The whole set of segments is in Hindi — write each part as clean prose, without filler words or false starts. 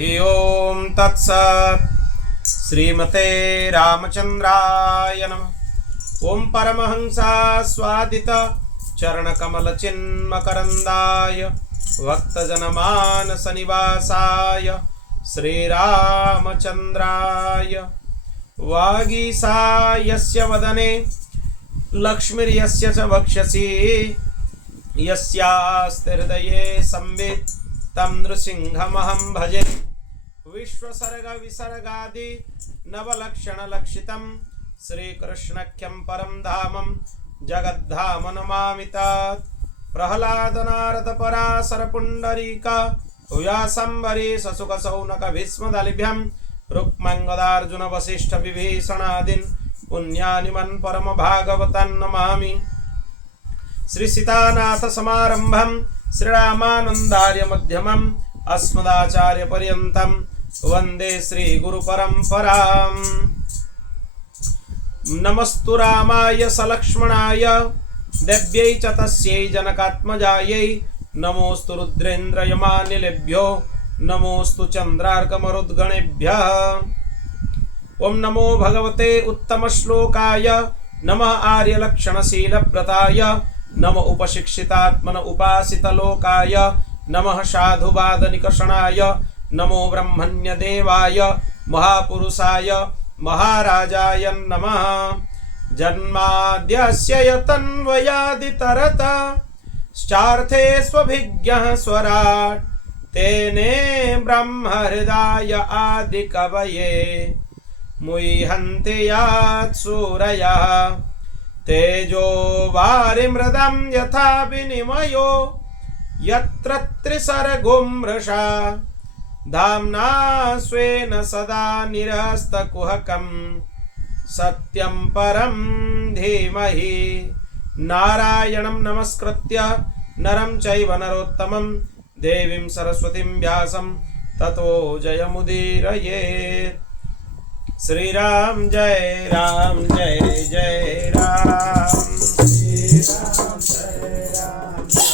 ओम तत्सत्। श्रीमते रामचंद्राय नमः। ओम परमहंसा स्वादित चरणकमल चिन्मकरंदाय भक्तजनमानस निवासाय श्रीरामचंद्राय वागीसायस्य वदने लक्ष्मीर्यस्य च वक्षसि यस्यास्ति हृदये संवित् तं नृसिंहमहं भजे। विश्वसर्ग विसर्गादि नवलक्षणलक्षितं श्रीकृष्णख्यं परं धामं जगद्धाम नमामि तत्। प्रह्लाद नारद पराशर पुण्डरीक व्यासंबरीश शुक शौनक भीष्मदलिभ्यं रुक्मङ्गदार्जुन वसिष्ठ विभीषणादीन् पुण्यानिमन् परम भागवतान् नमामि। श्री सीतानाथ समारंभं श्रीरामानन्दार्य मध्यमम् अस्मदाचार्य पर्यन्तं वन्दे श्री गुरु परम्पराम्। नमस्तु रामाय सलक्ष्मणाय देव्यै च तस्यै जनकात्मजायै नमोस्तु रुद्रेन्द्र यमानिलेभ्यो नमोस्तु चन्द्रार्कमरुद्गणेभ्यः। ओम नमो भगवते उत्तम श्लोकाय नमः आर्यलक्षणशीलव्रताय नमः उपशिक्षितात्मन उपासितलोकाय नमः साधुवादनिकषणाय नमो ब्रह्मण्यदेवाय महापुरुषाय महाराजाय नमः। जन्माद्यस्य यतन्वयादितरत श्चार्थे स्वभिज्ञः स्वराट् तेने ब्रह्महृदाय आदिकवये मुह्यन्ति यात् सूरयः तेजो वारिमृदं यथा विनिमयो यत्र त्रिसर्गो मृषा धाम्ना स्वेन सदा निरस्तकुहकं सत्यं परं धीमहि। नारायणं नमस्कृत्य नरं चैव नरोत्तमं देवीं सरस्वतीं व्यासं ततो जयमुदीरयेत्। श्रीराम जय राम जय जय राम। श्रीराम जय राम जय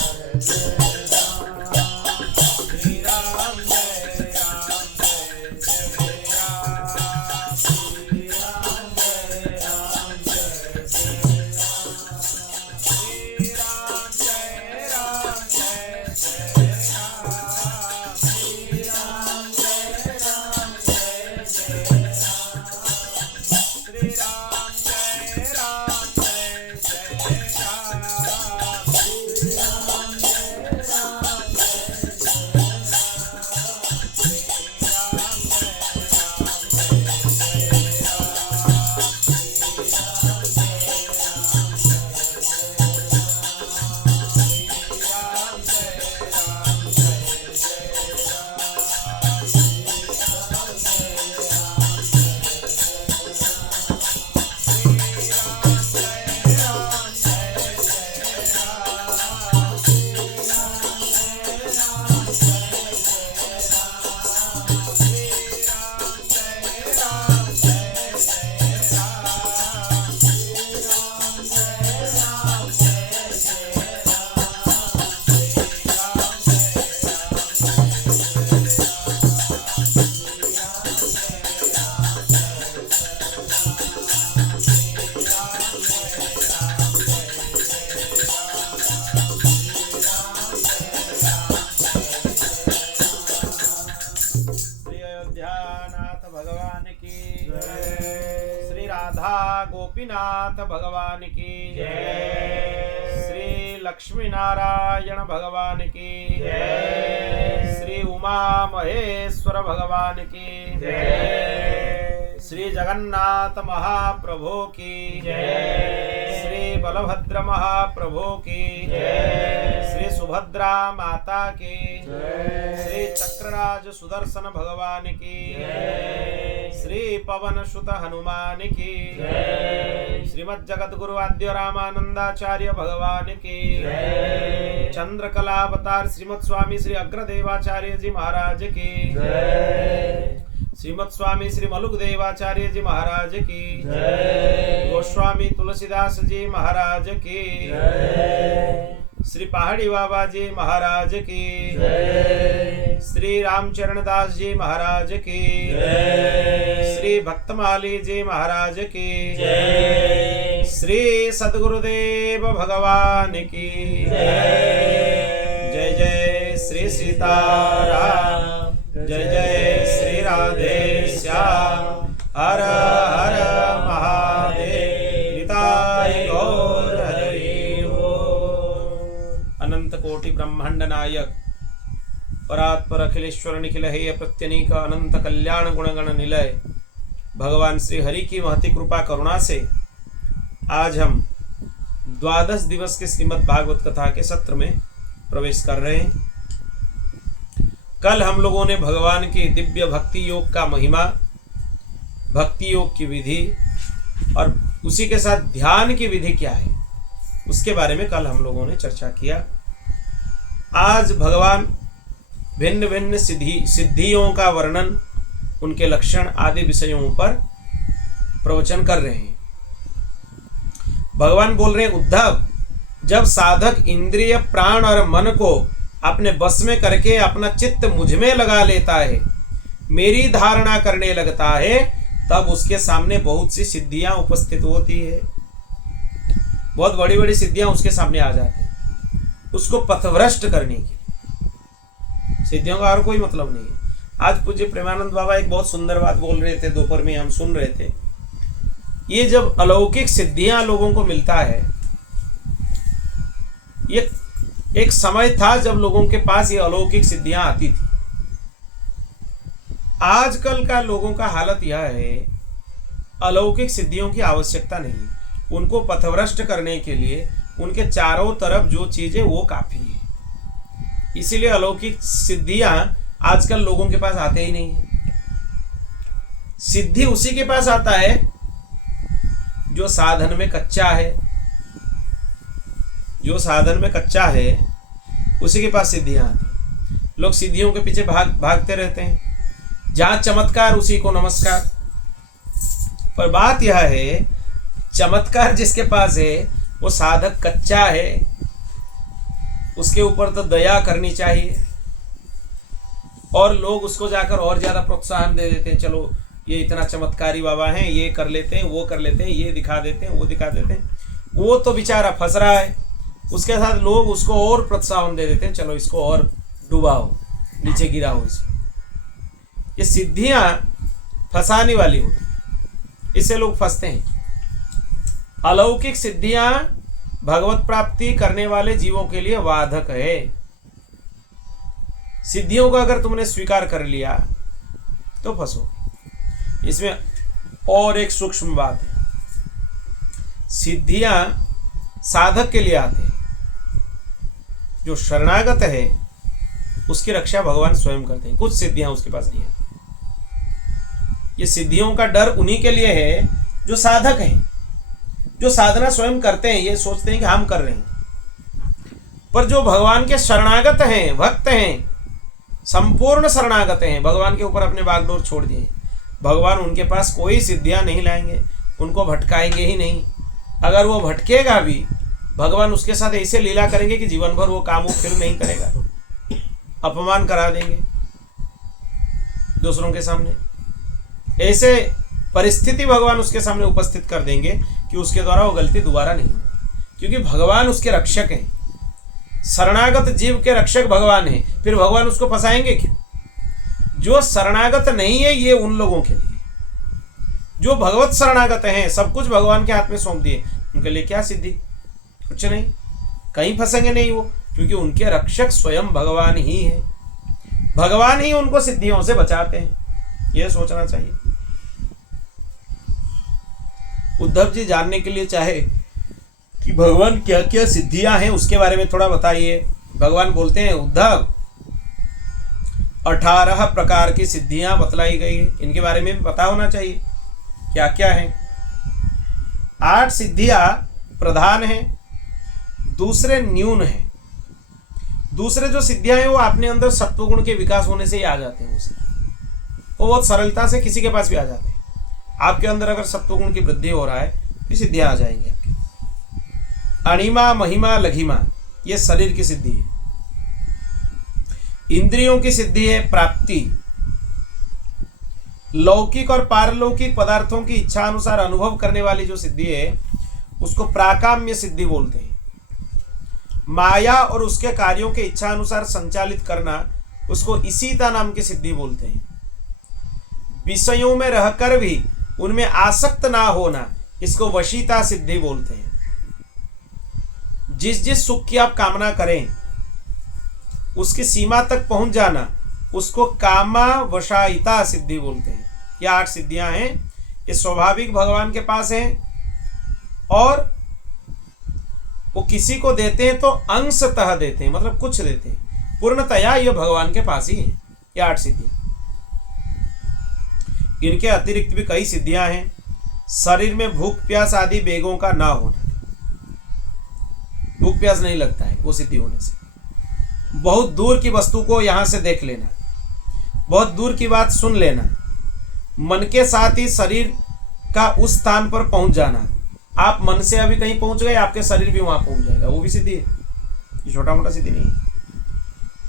जय राम। श्रीराम जय राम जय जय राम। श्रीराम जय राम जय जय राम। श्रीराम जय राम जय जय राम। श्रीराम जय राम जय जय गोपीनाथ भगवान की जय। श्री लक्ष्मी नारायण भगवान की जय। श्री उमा महेश्वर भगवान की जय। श्री जगन्नाथ महाप्रभु की जय। श्री बलभद्र महाप्रभु की जय। श्री सुभद्रा माता की जय। श्री चक्रराज सुदर्शन भगवान की जय। श्री पवन सुत हनुमान की जय। श्रीमद् जगद्गुरु आद्य रामानंदाचार्य भगवान की जय। चंद्रकला अवतार श्रीमद् स्वामी श्री अग्रदेवाचार्य जी महाराज की जय। श्रीमद् स्वामी श्री मलुक देवाचार्य जी महाराज की जय। गोस्वामी तुलसीदास जी महाराज की जय। श्री पहाड़ी बाबा जी महाराज की जय। श्री रामचरण दास जी महाराज की जय। श्री भक्तमाली जी महाराज की जय। श्री सद्गुरुदेव भगवान की जय जय श्री सीताराम जय जय श्री राधे श्याम हर हर महादेव निताय गौर हरि ओम। अनंत कोटि ब्रह्मांड नायक परात्पर अखिलेश्वर निखिल हेय प्रत्यनीक अनंत कल्याण गुणगण निलय भगवान श्री हरि की महती कृपा करुणा से आज हम 12 दिवस के श्रीमद् भागवत कथा के सत्र में प्रवेश कर रहे हैं। कल हम लोगों ने भगवान के दिव्य भक्ति योग का महिमा, भक्ति योग की विधि और उसी के साथ ध्यान की विधि क्या है उसके बारे में कल हम लोगों ने चर्चा किया। आज भगवान भिन्न भिन्न सिद्धियों का वर्णन, उनके लक्षण आदि विषयों पर प्रवचन कर रहे हैं। भगवान बोल रहे हैं, उद्धव, जब साधक इंद्रिय प्राण और मन को अपने बस में करके अपना चित्त मुझ में लगा लेता है, मेरी धारणा करने लगता है, तब उसके सामने बहुत सी सिद्धियां उपस्थित होती है। बहुत बड़ी बड़ी सिद्धियां उसके सामने आ जाती हैं उसको पथभ्रष्ट करने की। सिद्धियों का और कोई मतलब नहीं है। आज पूज्य प्रेमानंद बाबा एक बहुत सुंदर बात बोल रहे थे, दोपहर में हम सुन रहे थे। ये जब अलौकिक सिद्धियां लोगों को मिलता है, ये एक समय था जब लोगों के पास ये अलौकिक सिद्धियां आती थी। आजकल का लोगों का हालत यह है, अलौकिक सिद्धियों की आवश्यकता नहीं है। उनको पथभ्रष्ट करने के लिए उनके चारों तरफ जो चीजें वो काफी है। इसीलिए अलौकिक सिद्धियां आजकल लोगों के पास आते ही नहीं है। सिद्धि उसी के पास आता है जो साधन में कच्चा है। जो साधन में कच्चा है उसी के पास सिद्धियां आती। लोग सिद्धियों के पीछे भागते रहते हैं। जहां चमत्कार उसी को नमस्कार। पर बात यह है, चमत्कार जिसके पास है वो साधक कच्चा है, उसके ऊपर तो दया करनी चाहिए। और लोग उसको जाकर और ज्यादा प्रोत्साहन दे देते हैं, चलो ये इतना चमत्कारी बाबा हैं, ये कर लेते हैं, वो कर लेते हैं, ये दिखा देते हैं, वो दिखा देते हैं। वो तो बेचारा फंस रहा है, उसके साथ लोग उसको और प्रोत्साहन दे देते हैं, चलो इसको और डुबाओ, नीचे गिराओ इसको। ये सिद्धियां फंसाने वाली होती, इससे लोग फंसते हैं। अलौकिक सिद्धियां भगवत प्राप्ति करने वाले जीवों के लिए बाधक है। सिद्धियों को अगर तुमने स्वीकार कर लिया तो फंसोगे। इसमें और एक सूक्ष्म बात है, सिद्धियां साधक के लिए आते हैं। जो शरणागत है उसकी रक्षा भगवान स्वयं करते हैं। कुछ सिद्धियां उसके पास नहीं आती। ये सिद्धियों का डर उन्हीं के लिए है जो साधक हैं, जो साधना स्वयं करते हैं। ये सोचते हैं कि हम कर रहे हैं, पर जो भगवान के शरणागत हैं, भक्त हैं, संपूर्ण शरणागत हैं, भगवान के ऊपर अपने बागडोर छोड़ दिए, भगवान उनके पास कोई सिद्धियां नहीं लाएंगे, उनको भटकाएंगे ही नहीं। अगर वो भटकेगा भी, भगवान उसके साथ ऐसे लीला करेंगे कि जीवन भर वो काम वो फिर नहीं करेगा, अपमान करा देंगे दूसरों के सामने। ऐसे परिस्थिति भगवान उसके सामने उपस्थित कर देंगे कि उसके द्वारा वो गलती दोबारा नहीं होगी, क्योंकि भगवान उसके रक्षक हैं। शरणागत जीव के रक्षक भगवान हैं, फिर भगवान उसको फंसाएंगे क्यों? जो शरणागत नहीं है ये उन लोगों के लिए, जो भगवत शरणागत हैं, सब कुछ भगवान के हाथ में सौंप दिए, उनके लिए क्या सिद्धि? कुछ नहीं, कहीं फंसेंगे नहीं वो, क्योंकि उनके रक्षक स्वयं भगवान ही है। भगवान ही उनको सिद्धियों से बचाते हैं, यह सोचना चाहिए। उद्धव जी जानने के लिए चाहे कि भगवान क्या क्या सिद्धियां हैं उसके बारे में थोड़ा बताइए। भगवान बोलते हैं, उद्धव 18 प्रकार की सिद्धियां बतलाई गई है, इनके बारे में भी पता होना चाहिए क्या क्या है। 8 सिद्धियां प्रधान हैं, दूसरे न्यून हैं। दूसरे जो सिद्धियां हैं वो अपने अंदर सत्वगुण के विकास होने से ही आ जाते हैं। वो बहुत सरलता से किसी के पास भी आ जाते हैं। आपके अंदर अगर सत्वगुण की वृद्धि हो रहा है तो सिद्धियां आ जाएंगी आपके। अणिमा, महिमा, लघिमा, ये शरीर की सिद्धि है। इंद्रियों की सिद्धि है प्राप्ति। लौकिक और पारलौकिक पदार्थों की इच्छा अनुसार अनुभव करने वाली जो सिद्धि है उसको प्राकाम्य सिद्धि बोलते हैं। माया और उसके कार्यों के इच्छा अनुसार संचालित करना उसको इसीता नाम की सिद्धि बोलते हैं। विषयों में रहकर भी उनमें आसक्त ना होना इसको वशीता सिद्धि बोलते हैं। जिस जिस सुख की आप कामना करें उसकी सीमा तक पहुंच जाना उसको कामा वशायिता सिद्धि बोलते हैं। ये 8 सिद्धियां हैं। ये स्वाभाविक भगवान के पास हैं और वो किसी को देते हैं तो अंशतः देते हैं, मतलब कुछ देते हैं। पूर्णतया ये भगवान के पास ही है ये 8 सिद्धियां। इनके अतिरिक्त भी कई सिद्धियां हैं। शरीर में भूख प्यास आदि वेगों का ना होना, भूख प्यास नहीं लगता है वो सिद्धि होने से। बहुत दूर की वस्तु को यहां से देख लेना, बहुत दूर की बात सुन लेना, मन के साथ ही शरीर का उस स्थान पर पहुंच जाना। आप मन से अभी कहीं पहुंच गए, आपके शरीर भी वहां पहुंच जाएगा, वो भी सिद्धि है। ये छोटा मोटा सिद्धि नहीं है।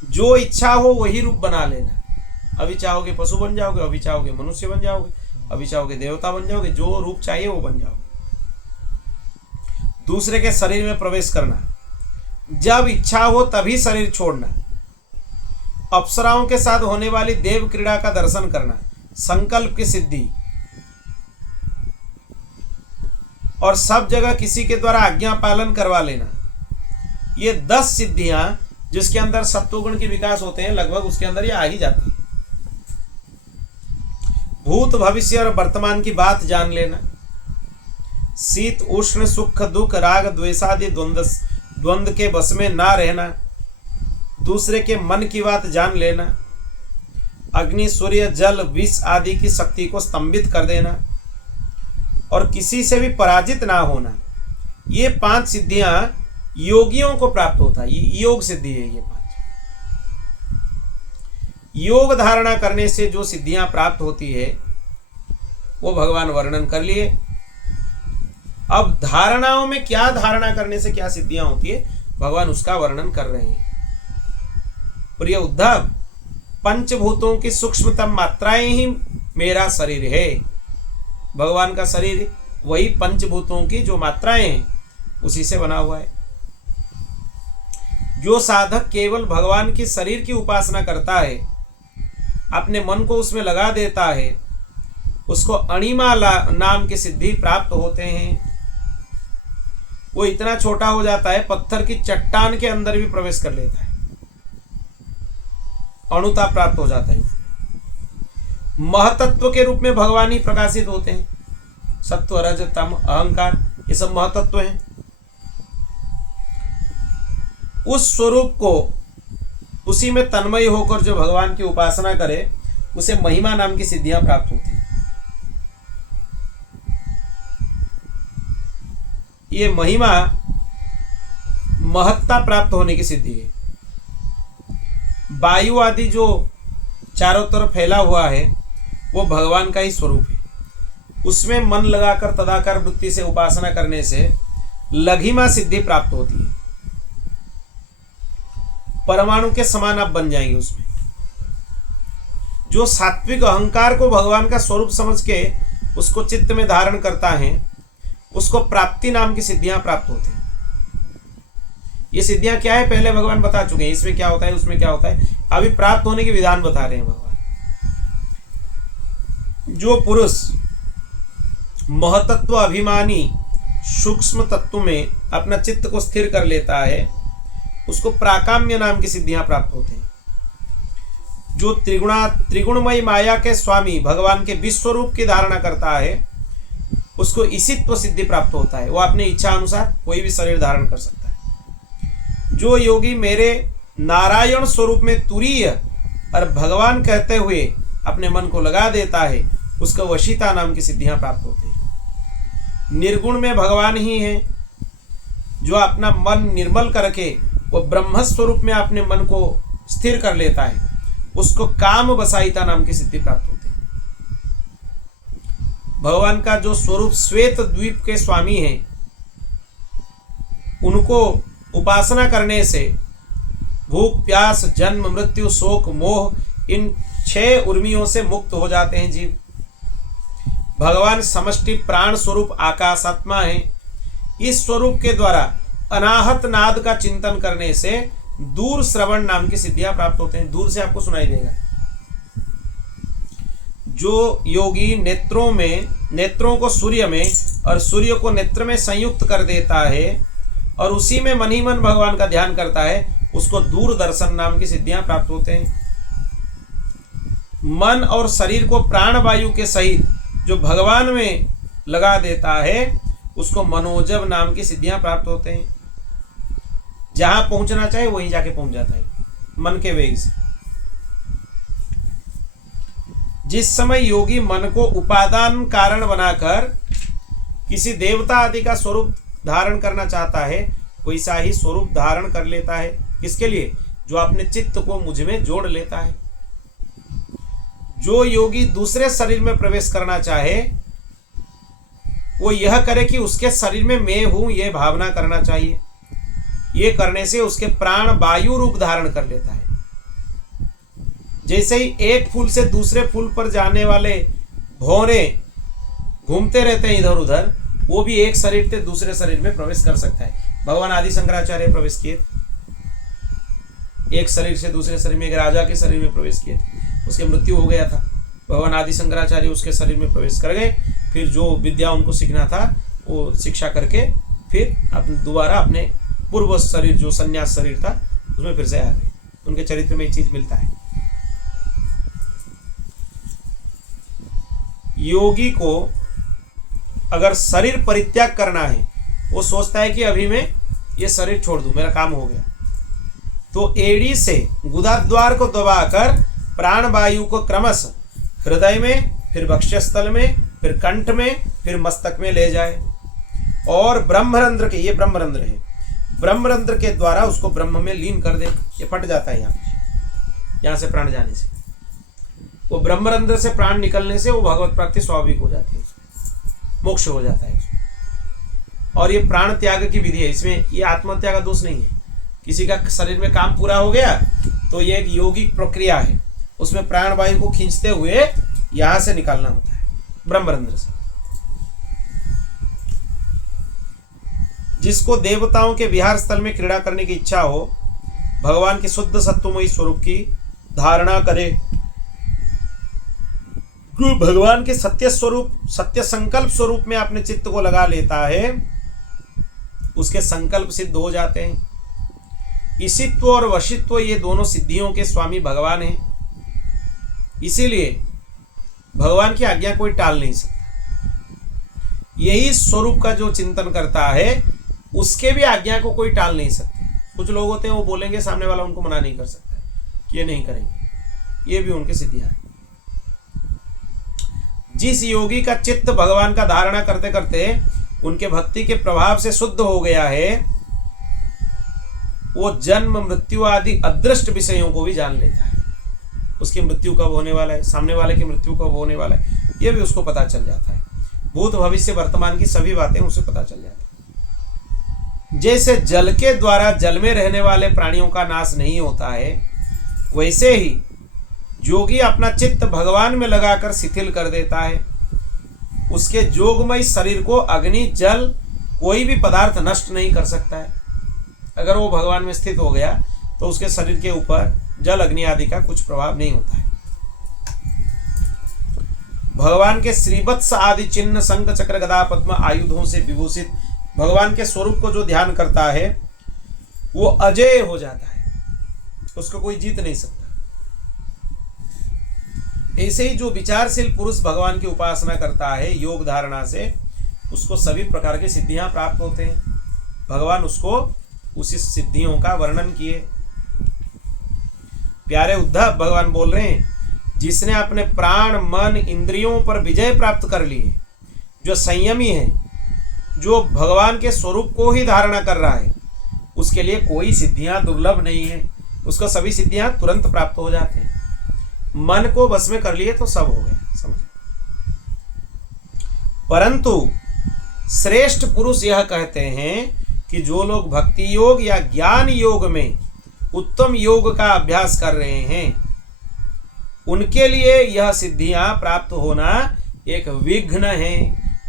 जो इच्छा हो वही रूप बना लेना। अभी चाहोगे पशु बन जाओगे, अभी चाहोगे मनुष्य बन जाओगे, अभी चाहोगे देवता बन जाओगे, जो रूप चाहिए वो बन जाओगे। दूसरे के शरीर में प्रवेश करना, जब इच्छा हो तभी शरीर छोड़ना, अप्सराओं के साथ होने वाली देव क्रीड़ा का दर्शन करना, संकल्प की सिद्धि, और सब जगह किसी के द्वारा आज्ञा पालन करवा लेना। ये 10 सिद्धियां जिसके अंदर सत्वगुण की विकास होते हैं, लगभग उसके अंदर ये आ ही जाती है। भूत भविष्य और वर्तमान की बात जान लेना, शीत उष्ण सुख दुख राग द्वेषादि द्वंद्व के बस में ना रहना, दूसरे के मन की बात जान लेना, अग्नि सूर्य जल विष आदि की शक्ति को स्तंभित कर देना और किसी से भी पराजित ना होना। ये 5 सिद्धियां योगियों को प्राप्त होता है। ये योग सिद्धि है। ये 5 योग धारणा करने से जो सिद्धियां प्राप्त होती है वो भगवान वर्णन कर लिए। अब धारणाओं में क्या धारणा करने से क्या सिद्धियां होती है भगवान उसका वर्णन कर रहे हैं। प्रिय उद्धव, पंचभूतों की सूक्ष्मतम मात्राएं ही मेरा शरीर है। भगवान का शरीर वही पंचभूतों की जो मात्राएं हैं उसी से बना हुआ है। जो साधक केवल भगवान की शरीर की उपासना करता है, अपने मन को उसमें लगा देता है, उसको अणिमा नाम की सिद्धि प्राप्त होते हैं। वो इतना छोटा हो जाता है पत्थर की चट्टान के अंदर भी प्रवेश कर लेता है, अणुता प्राप्त हो जाता है। महतत्व के रूप में भगवान ही प्रकाशित होते हैं। सत्व रज तम अहंकार ये सब महतत्व हैं। उस स्वरूप को उसी में तन्मय होकर जो भगवान की उपासना करे उसे महिमा नाम की सिद्धियां प्राप्त होती हैं। ये महिमा महत्ता प्राप्त होने की सिद्धि है। वायु आदि जो चारों तरफ फैला हुआ है वो भगवान का ही स्वरूप है। उसमें मन लगाकर तदाकार वृत्ति से उपासना करने से लघिमा सिद्धि प्राप्त होती है। परमाणु के समान आप बन जाएंगे उसमें। जो सात्विक अहंकार को भगवान का स्वरूप समझ के उसको चित्त में धारण करता है उसको प्राप्ति नाम की सिद्धियां प्राप्त होती हैं। ये सिद्धियां क्या है पहले भगवान बता चुके हैं। इसमें क्या होता है उसमें क्या होता है, अभी प्राप्त होने के विधान बता रहे हैं भगवान। जो पुरुष महतत्व अभिमानी सूक्ष्म तत्व में अपना चित्त को स्थिर कर लेता है उसको प्राकाम्य नाम की सिद्धियां प्राप्त होते हैं। जो त्रिगुणमयी माया के स्वामी भगवान के विश्वरूप की धारणा करता है उसको ईशित्व सिद्धि प्राप्त होता है। वो अपने इच्छा अनुसार कोई भी शरीर धारण कर सकता है। जो योगी मेरे नारायण स्वरूप में तुरीय और भगवान कहते हुए अपने मन को लगा देता है उसको वशीता नाम की सिद्धियां प्राप्त होती है। निर्गुण में भगवान ही है। जो अपना मन निर्मल करके वो ब्रह्म स्वरूप में अपने मन को स्थिर कर लेता है उसको काम वसायिता नाम की सिद्धि प्राप्त होती है। भगवान का जो स्वरूप श्वेत द्वीप के स्वामी हैं उनको उपासना करने से भूख प्यास जन्म मृत्यु शोक मोह इन 6 उर्मियों से मुक्त हो जाते हैं जीव। भगवान समष्टि प्राण स्वरूप आकाशात्मा है। इस स्वरूप के द्वारा अनाहत नाद का चिंतन करने से दूर श्रवण नाम की सिद्धियां प्राप्त होते हैं। दूर से आपको सुनाई देगा। जो योगी नेत्रों को सूर्य में और सूर्य को नेत्र में संयुक्त कर देता है और उसी में मन ही मन भगवान का ध्यान करता है, उसको दूरदर्शन नाम की सिद्धियां प्राप्त होते हैं। मन और शरीर को प्राण वायु के सहित जो भगवान में लगा देता है, उसको मनोजव नाम की सिद्धियां प्राप्त होते हैं। जहां पहुंचना चाहे वहीं जाके पहुंच जाता है मन के वेग से। जिस समय योगी मन को उपादान कारण बनाकर किसी देवता आदि का स्वरूप धारण करना चाहता है, वैसा ही स्वरूप धारण कर लेता है। किसके लिए? जो अपने चित्त को मुझ में जोड़ लेता है। जो योगी दूसरे शरीर में प्रवेश करना चाहे, वो यह करे कि उसके शरीर में मैं हूं, यह भावना करना चाहिए। ये करने से उसके प्राण वायु रूप धारण कर लेता है। जैसे ही एक फूल से दूसरे फूल पर जाने वाले भौरे घूमते रहते हैं इधर उधर, वो भी एक शरीर से दूसरे शरीर में प्रवेश कर सकता है। भगवान आदि शंकराचार्य प्रवेश किए एक शरीर से दूसरे शरीर में, एक राजा के शरीर में प्रवेश किए थे। उसकी मृत्यु हो गया था। भगवान आदि शंकराचार्य उसके शरीर में प्रवेश कर गए। फिर जो विद्या उनको सीखना था वो शिक्षा करके फिर दोबारा अपने पूर्व शरीर जो संन्यास शरीर था उसमें फिर से आ गए। उनके चरित्र में ये चीज मिलता है। योगी को अगर शरीर परित्याग करना है, वो सोचता है कि अभी मैं ये शरीर छोड़ दूं, मेरा काम हो गया, तो एड़ी से गुदाद्वार को दबाकर प्राण वायु को क्रमशः हृदय में, फिर वक्षस्थल में, फिर कंठ में, फिर मस्तक में ले जाए और ब्रह्मरंध्र के, ये ब्रह्मरंध्र है, ब्रह्मरंध्र के द्वारा उसको ब्रह्म में लीन कर दे। ये फट जाता है यहाँ से प्राण जाने से। वो ब्रह्मरंध्र से प्राण निकलने से वो भगवत प्राप्ति स्वाभाविक हो जाती है, मोक्ष हो जाता है। और ये प्राण त्याग की विधि है। इसमें ये आत्महत्या का दोष नहीं है। किसी का शरीर में काम पूरा हो गया तो ये एक योगिक प्रक्रिया है। उसमें प्राण वायु को खींचते हुए यहां से निकालना होता है ब्रह्मरंध्र से। जिसको देवताओं के विहार स्थल में क्रीड़ा करने की इच्छा हो, भगवान के शुद्ध सत्वमयी स्वरूप की धारणा करे, जो भगवान के सत्य स्वरूप, सत्य संकल्प स्वरूप में अपने चित्त को लगा लेता है, उसके संकल्प सिद्ध हो जाते हैं। ईशित्व और वशित्व ये दोनों सिद्धियों के स्वामी भगवान हैं। इसीलिए भगवान की आज्ञा कोई टाल नहीं सकता। यही स्वरूप का जो चिंतन करता है, उसके भी आज्ञा को कोई टाल नहीं सकते। कुछ लोग होते हैं वो बोलेंगे, सामने वाला उनको मना नहीं कर सकता कि ये नहीं करेंगे। ये भी उनकी सिद्धियां हैं। जिस योगी का चित्त भगवान का धारणा करते करते उनके भक्ति के प्रभाव से शुद्ध हो गया है, वो जन्म मृत्यु आदि अदृष्ट विषयों को भी जान लेता है। उसकी मृत्यु कब होने वाला है, सामने वाले की मृत्यु कब होने वाला है, ये भी उसको पता चल जाता है। भूत भविष्य वर्तमान की सभी बातें उसे पता चल जाती है। जैसे जल के द्वारा जल में रहने वाले प्राणियों का नाश नहीं होता है, वैसे ही योगी अपना चित्त भगवान में लगाकर शिथिल कर देता है। उसके जोगमय शरीर को अग्नि जल कोई भी पदार्थ नष्ट नहीं कर सकता है। अगर वो भगवान में स्थित हो गया तो उसके शरीर के ऊपर जल अग्नि आदि का कुछ प्रभाव नहीं होता है। भगवान के श्रीवत्स आदि चिन्ह शंख चक्र गदा पद्म आयुधों से विभूषित भगवान के स्वरूप को जो ध्यान करता है, वो अजेय हो जाता है, उसको कोई जीत नहीं सकता। ऐसे ही जो विचारशील पुरुष भगवान की उपासना करता है योग धारणा से, उसको सभी प्रकार की सिद्धियां प्राप्त होते हैं। भगवान उसको उसी सिद्धियों का वर्णन किए। प्यारे उद्धव, भगवान बोल रहे हैं, जिसने अपने प्राण मन इंद्रियों पर विजय प्राप्त कर ली है, जो संयमी है, जो भगवान के स्वरूप को ही धारणा कर रहा है, उसके लिए कोई सिद्धियां दुर्लभ नहीं है। उसको सभी सिद्धियां तुरंत प्राप्त हो जाते हैं। मन को बस में कर लिए तो सब हो गया, समझ। परंतु श्रेष्ठ पुरुष यह कहते हैं कि जो लोग भक्ति योग या ज्ञान योग में उत्तम योग का अभ्यास कर रहे हैं, उनके लिए यह सिद्धियां प्राप्त होना एक विघ्न है।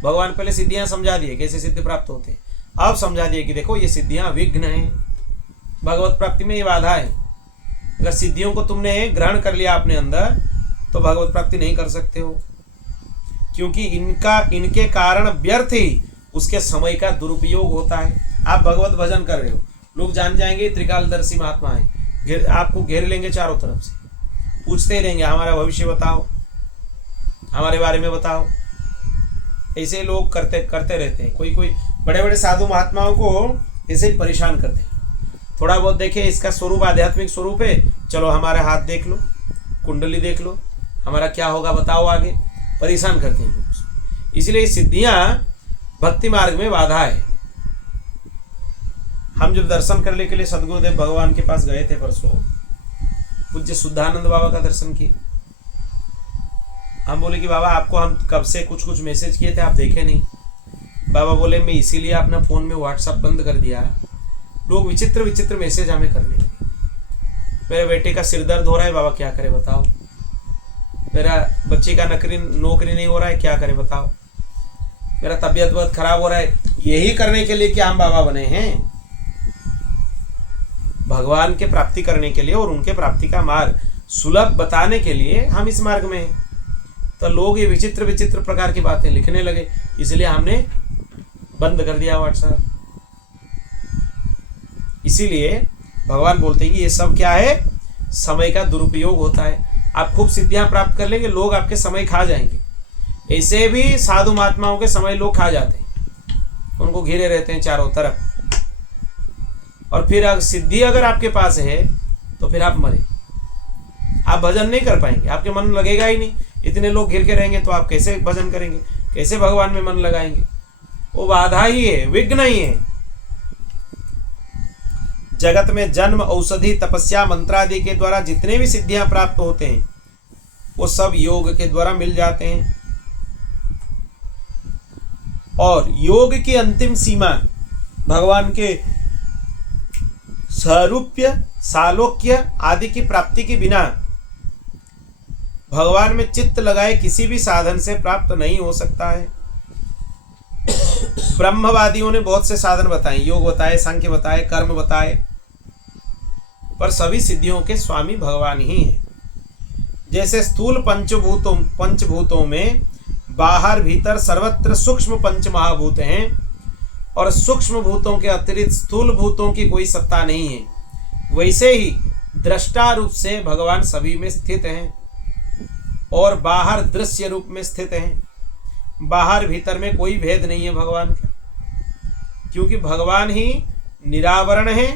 भगवान पहले सिद्धियां समझा दिए कैसे सिद्धि प्राप्त होते हैं, अब समझा दिए कि देखो ये सिद्धियां विघ्न हैं, भगवत प्राप्ति में ये बाधा है। अगर सिद्धियों को तुमने ग्रहण कर लिया अपने अंदर तो भगवत प्राप्ति नहीं कर सकते हो, क्योंकि इनके कारण व्यर्थ ही उसके समय का दुरुपयोग होता है। आप भगवत भजन कर रहे हो, लोग जान जाएंगे त्रिकालदर्शी महात्मा है, आपको घेर लेंगे चारों तरफ से, पूछते ही रहेंगे हमारा भविष्य बताओ, हमारे बारे में बताओ। ऐसे लोग करते रहते हैं। कोई बड़े बड़े साधु महात्माओं को ऐसे ही परेशान करते हैं। थोड़ा बहुत देखे इसका स्वरूप आध्यात्मिक स्वरूप है, चलो हमारा हाथ देख लो, कुंडली देख लो, हमारा क्या होगा बताओ आगे, परेशान करते हैं लोग। इसलिए सिद्धियां भक्ति मार्ग में बाधा है। हम जब दर्शन करने के लिए सदगुरुदेव भगवान के पास गए थे परसों, पूज्य शुद्धानंद बाबा का दर्शन किए। हम बोले कि बाबा आपको हम कब से कुछ मैसेज किए थे, आप देखे नहीं। बाबा बोले मैं इसीलिए अपना फोन में व्हाट्सएप बंद कर दिया, लोग विचित्र मैसेज हमें करने लगे। मेरे बेटे का सिर दर्द हो रहा है, बाबा क्या करे बताओ। मेरा बच्चे का नौकरी नहीं हो रहा है, क्या करे बताओ। मेरा तबीयत बहुत खराब हो रहा है। यही करने के लिए क्या हम बाबा बने हैं? भगवान के प्राप्ति करने के लिए और उनके प्राप्ति का मार्ग सुलभ बताने के लिए हम इस मार्ग में हैं। तो लोग ये विचित्र प्रकार की बातें लिखने लगे, इसलिए हमने बंद कर दिया व्हाट्सएप। इसीलिए भगवान बोलते हैं कि ये सब क्या है, समय का दुरुपयोग होता है। आप खूब सिद्धियां प्राप्त कर लेंगे, लोग आपके समय खा जाएंगे। ऐसे भी साधु महात्माओं के समय लोग खा जाते हैं, उनको घेरे रहते हैं चारों तरफ। और फिर अगर सिद्धि अगर आपके पास है तो फिर आप मरे, आप भजन नहीं कर पाएंगे, आपके मन लगेगा ही नहीं। इतने लोग घिर के रहेंगे तो आप कैसे भजन करेंगे, कैसे भगवान में मन लगाएंगे? वो बाधा ही है, विघ्न ही है। जगत में जन्म, औषधि, तपस्या, मंत्रादि के द्वारा जितने भी सिद्धियां प्राप्त होते हैं वो सब योग के द्वारा मिल जाते हैं। और योग की अंतिम सीमा भगवान के सारूप्य, सालोक्य आदि की प्राप्ति के बिना भगवान में चित्त लगाए किसी भी साधन से प्राप्त नहीं हो सकता है। ब्रह्मवादियों ने बहुत से साधन बताए, योग बताए, सांख्य बताए, कर्म बताए, पर सभी सिद्धियों के स्वामी भगवान ही हैं। जैसे स्थूल पंचभूतों में बाहर भीतर सर्वत्र सूक्ष्म पंच महाभूत हैं और सूक्ष्म भूतों के अतिरिक्त स्थूल भूतों की कोई सत्ता नहीं है, वैसे ही दृष्टा रूप से भगवान सभी में स्थित हैं और बाहर दृश्य रूप में स्थित हैं। बाहर भीतर में कोई भेद नहीं है भगवान का, क्योंकि भगवान ही निरावरण है,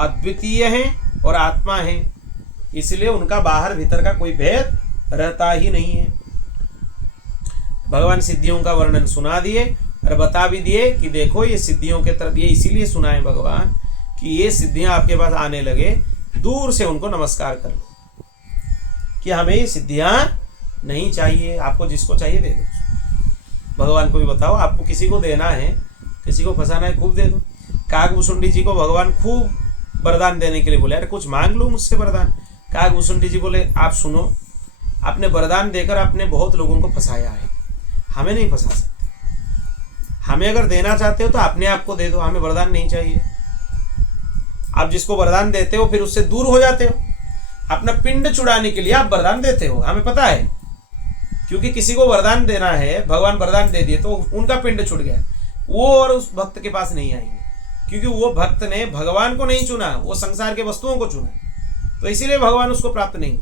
अद्वितीय है और आत्मा है। इसलिए उनका बाहर भीतर का कोई भेद रहता ही नहीं है। भगवान सिद्धियों का वर्णन सुना दिए और बता भी दिए कि देखो ये सिद्धियों के तरफ, ये इसीलिए सुनाए भगवान कि ये सिद्धियां आपके पास आने लगे, दूर से उनको नमस्कार कर लो कि हमें ये सिद्धियां नहीं चाहिए, आपको जिसको चाहिए दे दो। भगवान को भी बताओ, आपको किसी को देना है, किसी को फंसाना है, खूब दे दो। काकभूषुंडी जी को भगवान खूब वरदान देने के लिए बोले, अरे कुछ मांग लो मुझसे वरदान। काकभूषुंडी जी बोले आप सुनो, आपने वरदान देकर आपने बहुत लोगों को फंसाया है, हमें नहीं फंसा सकते। हमें अगर देना चाहते हो तो अपने आप को दे दो, हमें वरदान नहीं चाहिए। आप जिसको वरदान देते हो फिर उससे दूर हो जाते हो। अपना पिंड छुड़ाने के लिए आप वरदान देते हो, हमें पता है, क्योंकि किसी को वरदान देना है, भगवान वरदान दे दिए तो उनका पिंड छुट गया, वो और उस भक्त के पास नहीं आएंगे, क्योंकि वो भक्त ने भगवान को नहीं चुना, वो संसार के वस्तुओं को चुना, तो इसीलिए भगवान उसको प्राप्त नहीं।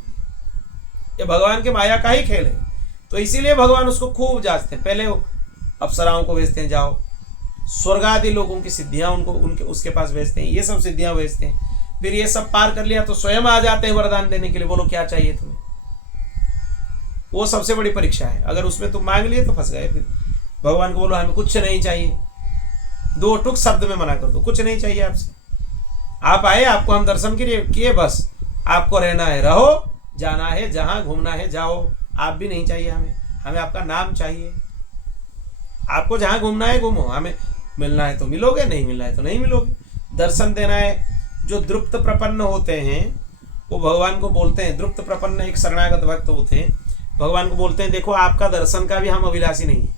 ये भगवान के माया का ही खेल है, तो इसीलिए भगवान उसको खूब जांचते हैं। पहले अप्सराओं को भेजते हैं, जाओ स्वर्ग आदि लोगों की सिद्धियां उनके उसके पास भेजते हैं, ये सब सिद्धियां भेजते हैं। फिर ये सब पार कर लिया तो स्वयं आ जाते हैं वरदान देने के लिए, बोलो क्या चाहिए तुम्हें। वो सबसे बड़ी परीक्षा है, अगर उसमें तुम मांग लिए तो फंस गए। फिर भगवान को बोलो हमें कुछ नहीं चाहिए, दो टुक शब्द में मना कर दो, कुछ नहीं चाहिए आपसे। आप आए, आपको हम दर्शन किए, बस आपको रहना है रहो, जाना है जहां घूमना है जाओ, आप भी नहीं चाहिए हमें आपका नाम चाहिए। आपको जहां घूमना है घूमो, हमें मिलना है तो मिलोगे, नहीं मिलना है तो नहीं मिलोगे। दर्शन देना है, जो द्रुप्त प्रपन्न होते हैं वो भगवान को बोलते हैं, द्रुप्त प्रपन्न एक शरणागत भक्त होते हैं, भगवान को बोलते हैं देखो आपका दर्शन का भी हम अभिलाषी नहीं है।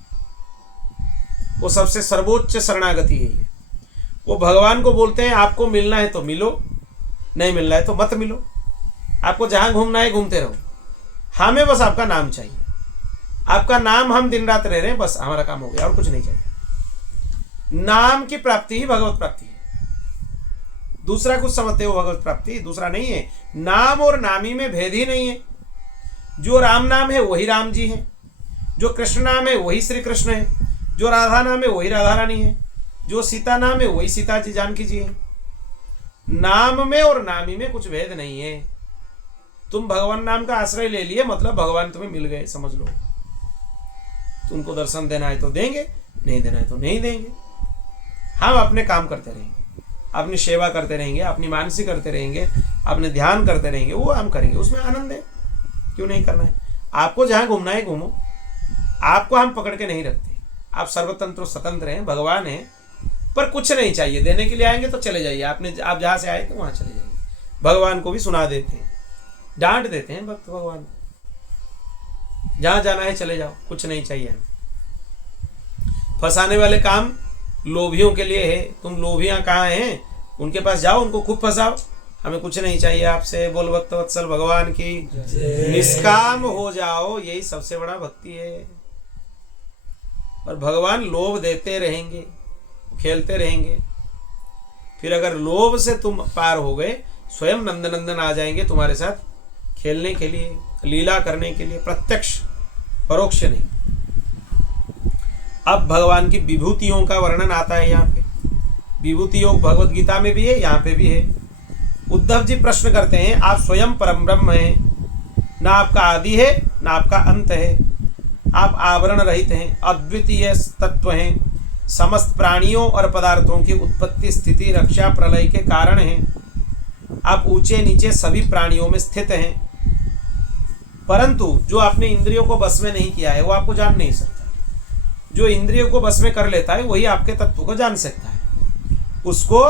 वो सबसे सर्वोच्च शरणागति है ये। वो भगवान को बोलते हैं आपको मिलना है तो मिलो, नहीं मिलना है तो मत मिलो, आपको जहां घूमना है घूमते रहो, हमें बस आपका नाम चाहिए, आपका नाम हम दिन रात रह रहे हैं, बस हमारा काम हो गया और कुछ नहीं चाहिए। नाम की प्राप्ति ही भगवत प्राप्ति है। दूसरा कुछ समझते हो भगवत प्राप्ति, दूसरा नहीं है। नाम और नामी में भेद ही नहीं है। जो राम नाम है वही राम जी है, जो कृष्ण नाम है वही श्री कृष्ण है, जो राधा नाम है वही राधा रानी है, जो सीता नाम है वही सीता जी जानकी जी है। नाम में और नामी में कुछ भेद नहीं है। तुम भगवान नाम का आश्रय ले लिए मतलब भगवान तुम्हें मिल गए, समझ लो। तुमको दर्शन देना है तो देंगे, नहीं देना है तो नहीं देंगे। हम अपने काम करते रहेंगे, अपनी सेवा करते रहेंगे, अपनी मानसी करते रहेंगे, अपने ध्यान करते रहेंगे, वो हम करेंगे, उसमें आनंद है, क्यों नहीं करना है। आपको जहां घूमना है घूमो, आपको हम पकड़ के नहीं रखते, आप सर्वतंत्र स्वतंत्र हैं, भगवान हैं, पर कुछ नहीं चाहिए। देने के लिए आएंगे तो चले जाइए, आप जहां से आए थे वहां चले जाइए। भगवान को भी सुना देते हैं, डांट देते हैं भक्त भगवान, जहां जाना है चले जाओ, कुछ नहीं चाहिए हमें। फंसाने वाले काम लोभियों के लिए है। तुम लोभियां कहाँ हैं, उनके पास जाओ, उनको खूब फंसाओ, हमें कुछ नहीं चाहिए आपसे। बोल भक्त वत्सल भगवान की। निष्काम हो जाओ, यही सबसे बड़ा भक्ति है। और भगवान लोभ देते रहेंगे, खेलते रहेंगे। फिर अगर लोभ से तुम पार हो गए, स्वयं नंदनंदन आ जाएंगे तुम्हारे साथ खेलने के लिए, लीला करने के लिए, प्रत्यक्ष परोक्ष नहीं। अब भगवान की विभूतियों का वर्णन आता है यहाँ पे। विभूति योग भगवत गीता में भी है, यहाँ पे भी है। उद्धव जी प्रश्न करते हैं आप स्वयं परम ब्रह्म हैं, ना आपका आदि है ना आपका अंत है, आप आवरण रहित हैं, अद्वितीय तत्व हैं, समस्त प्राणियों और पदार्थों की उत्पत्ति स्थिति रक्षा प्रलय के कारण हैं, आप ऊंचे नीचे सभी प्राणियों में स्थित हैं, परंतु जो आपने इंद्रियों को बस में नहीं किया है वो आपको जान नहीं सकता। जो इंद्रियों को बस में कर लेता है वही आपके तत्व को जान सकता है, उसको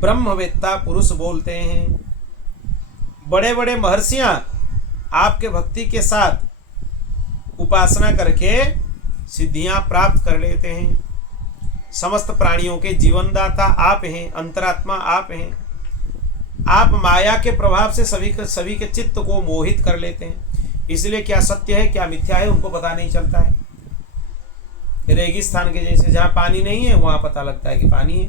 ब्रह्मवेत्ता पुरुष बोलते हैं। बड़े बड़े महर्षियां आपके भक्ति के साथ उपासना करके सिद्धियां प्राप्त कर लेते हैं। समस्त प्राणियों के जीवनदाता आप हैं, अंतरात्मा आप हैं। आप माया के प्रभाव से सभी के चित्त को मोहित कर लेते हैं, इसलिए क्या सत्य है क्या मिथ्या है उनको पता नहीं चलता है। रेगिस्तान के जैसे जहाँ पानी नहीं है वहाँ पता लगता है कि पानी है,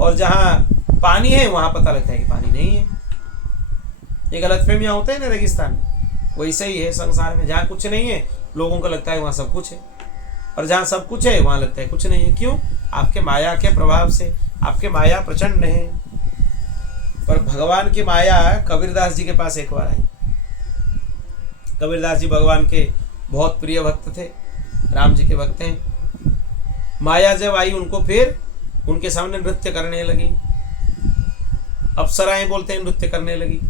और जहाँ पानी है वहाँ पता लगता है कि पानी नहीं है। ये गलतफहमियां होते हैं ना रेगिस्तान में, वैसे ही है संसार में। जहाँ कुछ नहीं है लोगों को लगता है वहाँ सब कुछ है, और जहाँ सब कुछ है वहाँ लगता है कुछ नहीं है। क्यों? आपके माया के प्रभाव से। आपके माया प्रचंड है। पर भगवान की माया कबीरदास जी के पास एक बार आई। कबीरदास जी भगवान के बहुत प्रिय भक्त थे, राम जी के भक्त हैं। माया जब आई उनको, फिर उनके सामने नृत्य करने लगी। अप्सराएं बोलते हैं नृत्य करने लगी।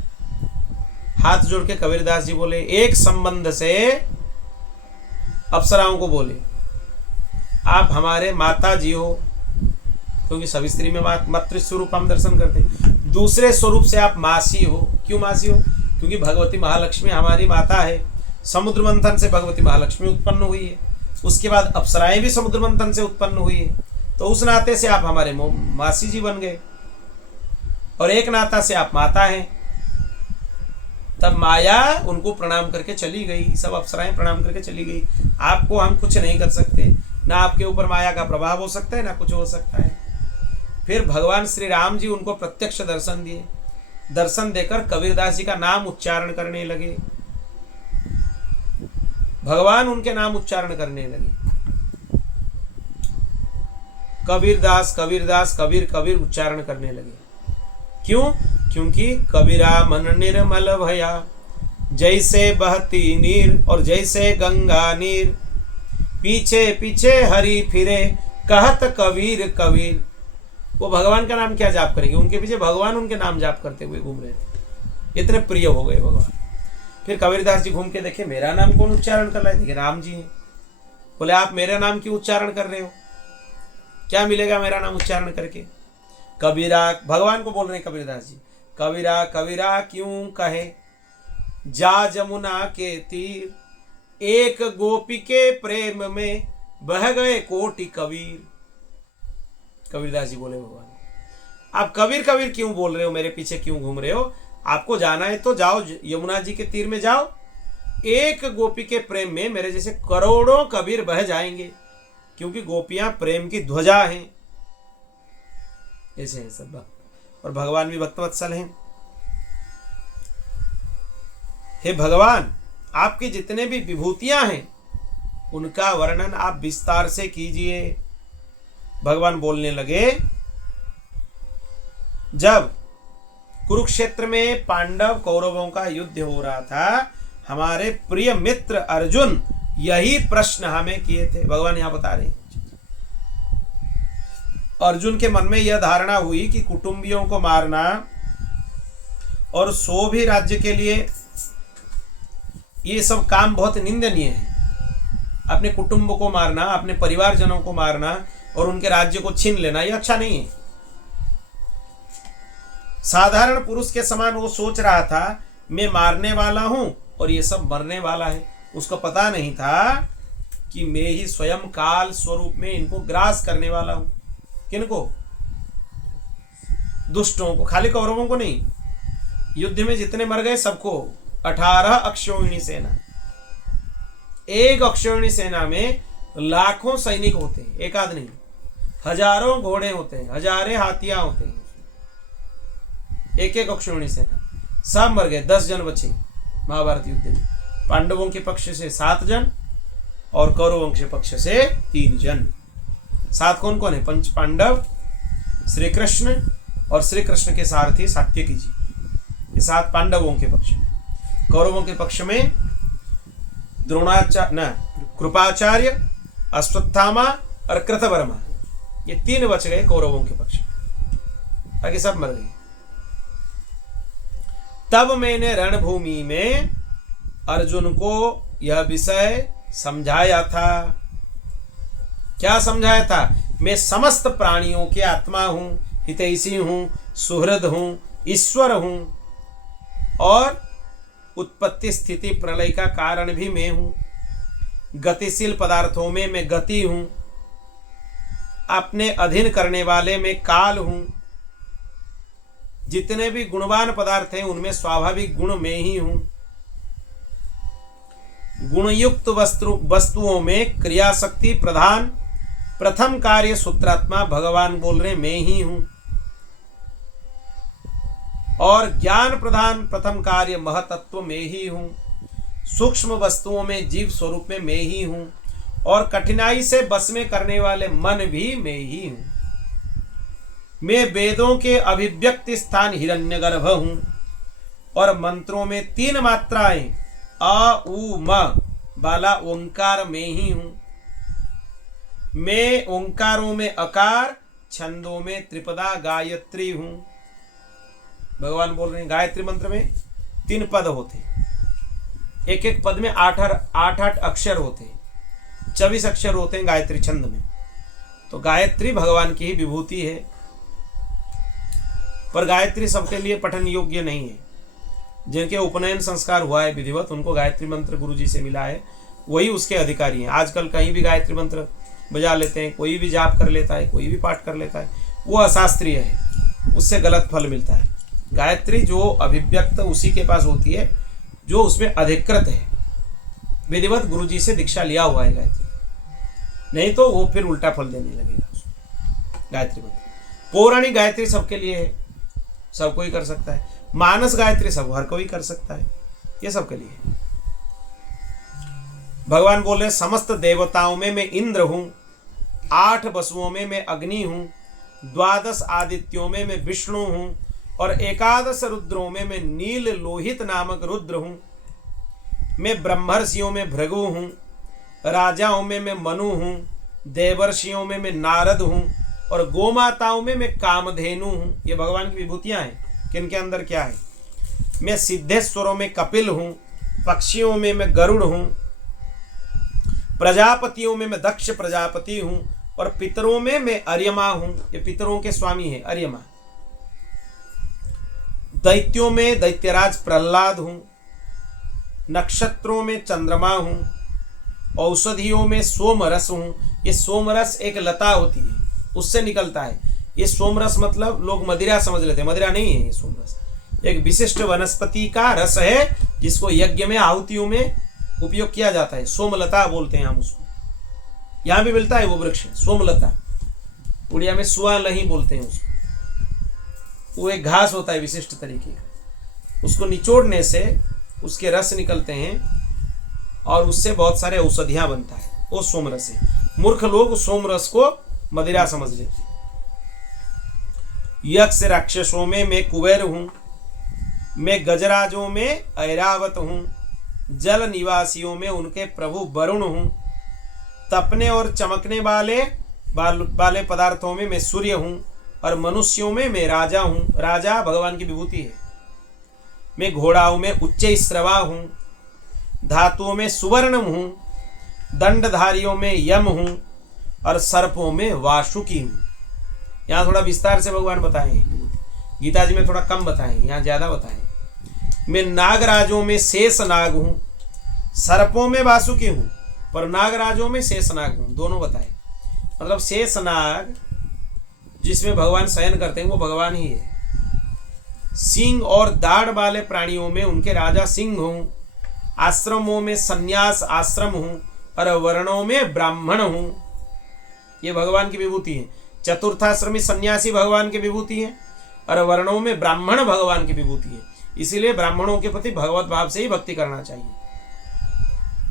हाथ जोड़ के कबीरदास जी बोले, एक संबंध से अप्सराओं को बोले, आप हमारे माता जी हो, क्योंकि सभी स्त्री में मातृ स्वरूप हम दर्शन करते। दूसरे स्वरूप से आप मासी हो। क्यों मासी हो? क्योंकि भगवती महालक्ष्मी हमारी माता है। समुद्र मंथन से भगवती महालक्ष्मी उत्पन्न हुई है, उसके बाद अप्सराएं भी समुद्र मंथन से उत्पन्न हुई है, तो उस नाते से आप हमारे मासी जी बन गए, और एक नाता से आप माता हैं। तब माया उनको प्रणाम करके चली गई, सब अप्सराएं प्रणाम करके चली गई। आपको हम कुछ नहीं कर सकते, ना आपके ऊपर माया का प्रभाव हो सकता है ना कुछ हो सकता है। फिर भगवान श्री राम जी उनको प्रत्यक्ष दर्शन दिए। दर्शन देकर कबीरदास जी का नाम उच्चारण करने लगे। भगवान उनके नाम उच्चारण करने लगे। कबीरदास कबीरदास कबीर कबीर उच्चारण करने लगे। क्यों? क्योंकि कबीरा मन निर्मल भया, जैसे बहती नीर और जैसे गंगा नीर, पीछे पीछे हरि फिरे कहत कबीर कबीर। वो भगवान का नाम क्या जाप करेंगे, उनके पीछे भगवान उनके नाम जाप करते हुए घूम रहे थे, इतने प्रिय हो गए भगवान। फिर कबीरदास जी घूम के देखे मेरा नाम कौन उच्चारण कर रहा है, देखिए राम जी हैं। बोले आप मेरा नाम क्यों उच्चारण कर रहे हो, क्या मिलेगा मेरा नाम उच्चारण करके? कबीरा, भगवान को बोल रहे हैं कबीरदास जी, कबीरा कबीरा क्यों कहे जा जमुना के तीर, एक गोपी के प्रेम में बह गए कोटि कबीर। कबीरदास जी बोले भगवान, आप कबीर कबीर क्यों बोल रहे हो, मेरे पीछे क्यों घूम रहे हो? आपको जाना है तो जाओ, यमुना जी के तीर में जाओ, एक गोपी के प्रेम में मेरे जैसे करोड़ों कबीर बह जाएंगे, क्योंकि गोपियां प्रेम की ध्वजा हैं। ऐसे हैं सब भक्त, और भगवान भी भक्तवत्सल हैं। हे भगवान, आपके जितने भी विभूतियां हैं उनका वर्णन आप विस्तार से कीजिए। भगवान बोलने लगे, जब कुरुक्षेत्र में पांडव कौरवों का युद्ध हो रहा था, हमारे प्रिय मित्र अर्जुन यही प्रश्न हमें किए थे। भगवान यहां बता रहे हैं, अर्जुन के मन में यह धारणा हुई कि कुटुंबियों को मारना और सो भी राज्य के लिए, ये सब काम बहुत निंदनीय है। अपने कुटुंब को मारना, अपने परिवारजनों को मारना और उनके राज्य को छीन लेना, यह अच्छा नहीं है। साधारण पुरुष के समान वो सोच रहा था, मैं मारने वाला हूं और ये सब मरने वाला है। उसको पता नहीं था कि मैं ही स्वयं काल स्वरूप में इनको ग्रास करने वाला हूं। किनको? दुष्टों को, खाली कौरवों को नहीं। युद्ध में जितने मर गए सबको, 18 अक्षौहिणी सेना, एक अक्षौहिणी सेना में लाखों सैनिक होते हैं, एक आध नहीं, हजारों घोड़े होते हैं, हजारे हाथियां होते हैं, एक एक अक्षौहिणी सेना, सब मर गए। 10 जन बचे महाभारत युद्ध में, पांडवों के पक्ष से 7 जन और कौरवों के पक्ष से 3 जन। 7 कौन कौन है? पंच पांडव, श्री कृष्ण और श्री कृष्ण के सारथी सात्यकी जी, ये 7 पांडवों के पक्ष में। कौरवों के पक्ष में द्रोणाचार्य, कृपाचार्य, अश्वत्थामा और कृतवर्मा, ये 3 बच गए कौरवों के पक्ष में, बाकी सब मर गए। तब मैंने रणभूमि में अर्जुन को यह विषय समझाया था। क्या समझाया था? मैं समस्त प्राणियों के आत्मा हूं, हितैषी हूं, सुहृद हूं, ईश्वर हूं और उत्पत्ति स्थिति प्रलय का कारण भी मैं हूं। गतिशील पदार्थों में मैं गति हूं, अपने अधीन करने वाले में काल हूं। जितने भी गुणवान पदार्थ हैं उनमें स्वाभाविक गुण में ही हूं। गुणयुक्त वस्तुओं में क्रिया शक्ति प्रधान प्रथम कार्य सूत्रात्मा भगवान बोल रहे मैं ही हूं। और ज्ञान प्रधान प्रथम कार्य महतत्व में ही हूं। सूक्ष्म वस्तुओं में जीव स्वरूप में मैं ही हूं और कठिनाई से बस में करने वाले मन भी मैं ही हूं। मैं वेदों के अभिव्यक्ति स्थान हिरण्यगर्भ हूं और मंत्रों में 3 मात्राएं अ उ म वाला ओंकार में ही हूं। मैं ओंकारों में अकार, छंदों में त्रिपदा गायत्री हूं। भगवान बोल रहे हैं गायत्री मंत्र में 3 पद होते हैं, एक एक पद में 8 अक्षर होते हैं, 24 अक्षर होते हैं गायत्री छंद में। तो गायत्री भगवान की ही विभूति है, पर गायत्री सबके लिए पठन योग्य नहीं है। जिनके उपनयन संस्कार हुआ है विधिवत, उनको गायत्री मंत्र गुरु जी से मिला है, वही उसके अधिकारी हैं। आजकल कहीं भी गायत्री मंत्र बजा लेते हैं, कोई भी जाप कर लेता है, कोई भी पाठ कर लेता है, वो अशास्त्रीय है, उससे गलत फल मिलता है। गायत्री जो अभिव्यक्त उसी के पास होती है जो उसमें अधिकृत है, विधिवत गुरु जी से दीक्षा लिया हुआ है गायत्री, नहीं तो वो फिर उल्टा फल देने लगेगा उसको। गायत्री मंत्र पौराणिक गायत्री सबके लिए है, सब कोई कर सकता है। मानस गायत्री सब हर कोई कर सकता है, ये सबके लिए है। भगवान बोल रहे समस्त देवताओं में मैं इंद्र हूं, 8 वसुओं में मैं अग्नि हूं, 12 आदित्यों में मैं विष्णु हूं और 11 रुद्रों में मैं नील लोहित नामक रुद्र हूं। मैं ब्रह्मर्षियों में भृगु हूं, राजाओं में मैं मनु हूं, देवर्षियों में मैं नारद हूं और गोमाताओं में मैं कामधेनु हूं। ये भगवान की विभूतियां हैं। किनके अंदर क्या है? मैं सिद्धेश्वरों में कपिल हूं, पक्षियों में मैं गरुड़ हूं, प्रजापतियों में मैं दक्ष प्रजापति हूं और पितरों में मैं अर्यमा हूं। ये पितरों के स्वामी है अर्यमा। दैत्यों में दैत्यराज प्रहलाद हूं, नक्षत्रों में चंद्रमा हूं, औषधियों में सोमरस हूं। ये सोमरस एक लता होती है, उससे निकलता है। ये सोमरस मतलब लोग मदिरा समझ लेते हैं, मदिरा नहीं है। ये सोमरस एक विशिष्ट वनस्पति का रस है जिसको यज्ञ में आहुतियों में उपयोग किया जाता है। सोमलता बोलते हैं हम उसको। यहां भी मिलता है वो वृक्ष, सोमलता। उड़िया में सुआलही बोलते हैं उसको। वो एक घास होता है विशिष्ट तरीके का, उसको निचोड़ने से उसके रस निकलते हैं और उससे बहुत सारे औषधियां बनता है। वो सोमरस है। मूर्ख लोग सोमरस को मदिरा समझ लेते हैं। यक्ष राक्षसों में मैं कुबेर हूं, मैं गजराजों में ऐरावत हूं, जल निवासियों में उनके प्रभु वरुण हूं, तपने और चमकने वाले पदार्थों में मैं सूर्य हूं, और मनुष्यों में मैं राजा हूं। राजा भगवान की विभूति है। मैं घोड़ाओं में उच्च श्रवा हूं, धातुओं में सुवर्णम हूं, दंडधारियों में यम हूं, और सर्पों में वासुकी हूं। यहाँ थोड़ा विस्तार से भगवान बताए हैं, गीता जी में थोड़ा कम बताए, यहाँ ज्यादा बताए। मैं नागराजों में शेष नाग हूं, सर्पों में वासुकी हूं, पर नागराजों में शेष नाग हूं, दोनों बताए। मतलब शेष नाग जिसमें भगवान शयन करते हैं वो भगवान ही है। सिंह और दाढ़ वाले प्राणियों में उनके राजा सिंह हूं, आश्रमों में सन्यास आश्रम हूं, और वर्णों में ब्राह्मण हूं। ये भगवान की विभूति है। चतुर्थाश्रमी सन्यासी भगवान की विभूति है, और वर्णों में ब्राह्मण भगवान की विभूति है। इसीलिए ब्राह्मणों के प्रति भगवत भाव से ही भक्ति करना चाहिए।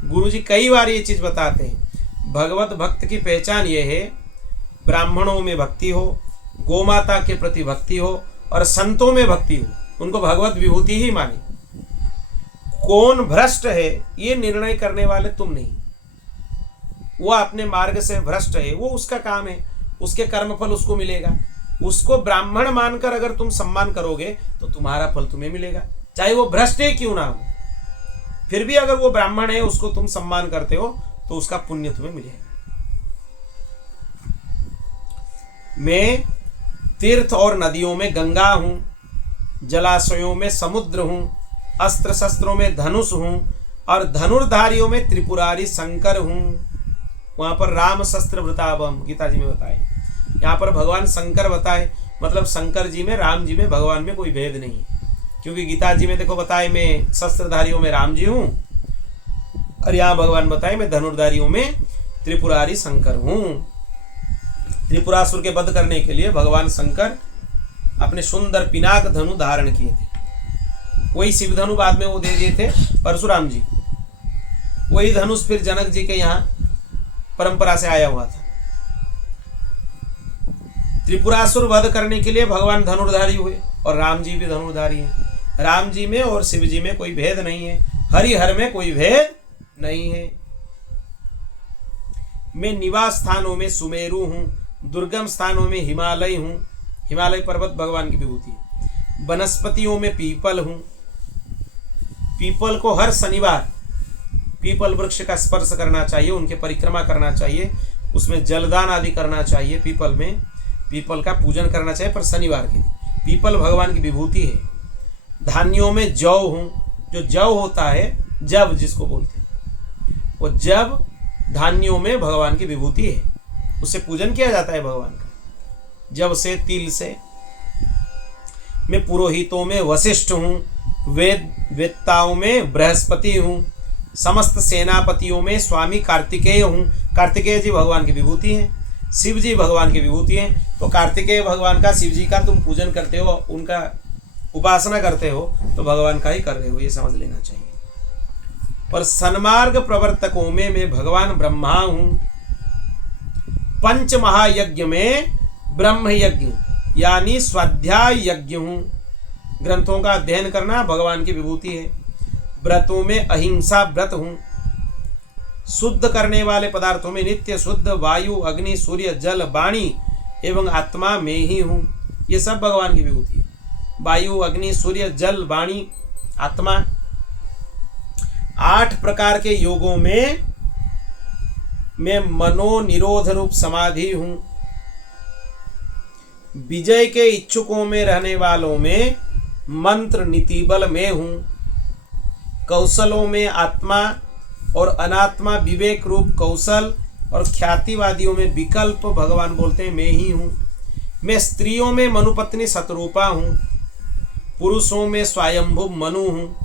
गुरु जी कई बार ये चीज बताते हैं, भगवत भक्त की पहचान ये है, ब्राह्मणों में भक्ति हो, गोमाता के प्रति भक्ति हो, और संतों में भक्ति हो। उनको भगवत विभूति ही माने। कौन भ्रष्ट है ये निर्णय करने वाले तुम नहीं। वो अपने मार्ग से भ्रष्ट है, वो उसका काम है, उसके कर्मफल उसको मिलेगा। उसको ब्राह्मण मानकर अगर तुम सम्मान करोगे तो तुम्हारा फल तुम्हें मिलेगा, चाहे वो भ्रष्ट है क्यों ना हो। फिर भी अगर वो ब्राह्मण है, उसको तुम सम्मान करते हो तो उसका पुण्य तुम्हें मिलेगा। मैं तीर्थ और नदियों में गंगा हूं, जलाशयों में समुद्र हूं, अस्त्र शस्त्रों में धनुष हूं, और धनुर्धारियों में त्रिपुरारी शंकर हूं। वहां पर राम शस्त्र वृतावम गीता जी में बताए, यहाँ पर भगवान शंकर बताए। मतलब शंकर जी में, राम जी में, भगवान में कोई भेद नहीं। क्योंकि गीता जी में देखो बताए मैं शस्त्रधारियों में राम जी हूं, और यहाँ भगवान बताए मैं धनुर्धारियों में त्रिपुरारी शंकर हूं। त्रिपुरासुर के वध करने के लिए भगवान शंकर अपने सुंदर पिनाक धनु धारण किए थे। वही शिव धनु बाद में वो दे दिए थे परशुराम जी। वही धनुष फिर जनक जी के यहाँ परंपरा से आया हुआ था। त्रिपुरासुर वध करने के लिए भगवान धनुर्धारी हुए, और राम जी भी धनुर्धारी हैं। राम जी में और शिव जी में कोई भेद नहीं है, हरिहर में कोई भेद नहीं है। मैं निवास स्थानों में सुमेरु हूं, दुर्गम स्थानों में हिमालय हूं। हिमालय पर्वत भगवान की विभूति है। वनस्पतियों में पीपल हूं। पीपल को हर शनिवार पीपल वृक्ष का स्पर्श करना चाहिए, उनके परिक्रमा करना चाहिए, उसमें जलदान आदि करना चाहिए। पीपल में पीपल का पूजन करना चाहिए, पर शनिवार के दिन। पीपल भगवान की विभूति है। धान्यों में जौ हूं। जो जौ होता है, जब जिसको बोलते हैं, वो जब धान्यों में भगवान की विभूति है, उससे पूजन किया जाता है भगवान का, जब से, तिल से। मैं पुरोहितों में वशिष्ठ हूं, वेदताओं में बृहस्पति हूं, समस्त सेनापतियों में स्वामी कार्तिकेय हूं। कार्तिकेय जी भगवान की विभूति हैं, शिव जी भगवान की विभूति हैं। तो कार्तिकेय भगवान का, शिव जी का तुम पूजन करते हो, उनका उपासना करते हो, तो भगवान का ही कर रहे हो, ये समझ लेना चाहिए। पर सन्मार्ग प्रवर्तकों में मैं भगवान ब्रह्मा हूं। पंच महायज्ञ में ब्रह्म यज्ञ यानी स्वाध्याय यज्ञ हूं। ग्रंथों का अध्ययन करना भगवान की विभूति है। व्रतों में अहिंसा व्रत हूं। शुद्ध करने वाले पदार्थों में नित्य शुद्ध वायु, अग्नि, सूर्य, जल, वाणी एवं आत्मा में ही हूं। ये सब भगवान की विभूति है। वायु, अग्नि, सूर्य, जल, वाणी, आत्मा। 8 प्रकार के योगों में मैं मनोनिरोध रूप समाधि हूं। विजय के इच्छुकों में रहने वालों में मंत्र नीति बल मैं हूँ, कौशलों में आत्मा और अनात्मा विवेक रूप कौशल और ख्यातिवादियों में विकल्प भगवान बोलते हैं मैं ही हूँ। मैं स्त्रियों में मनुपत्नी शतरूपा हूँ, पुरुषों में स्वयंभु मनु हूँ,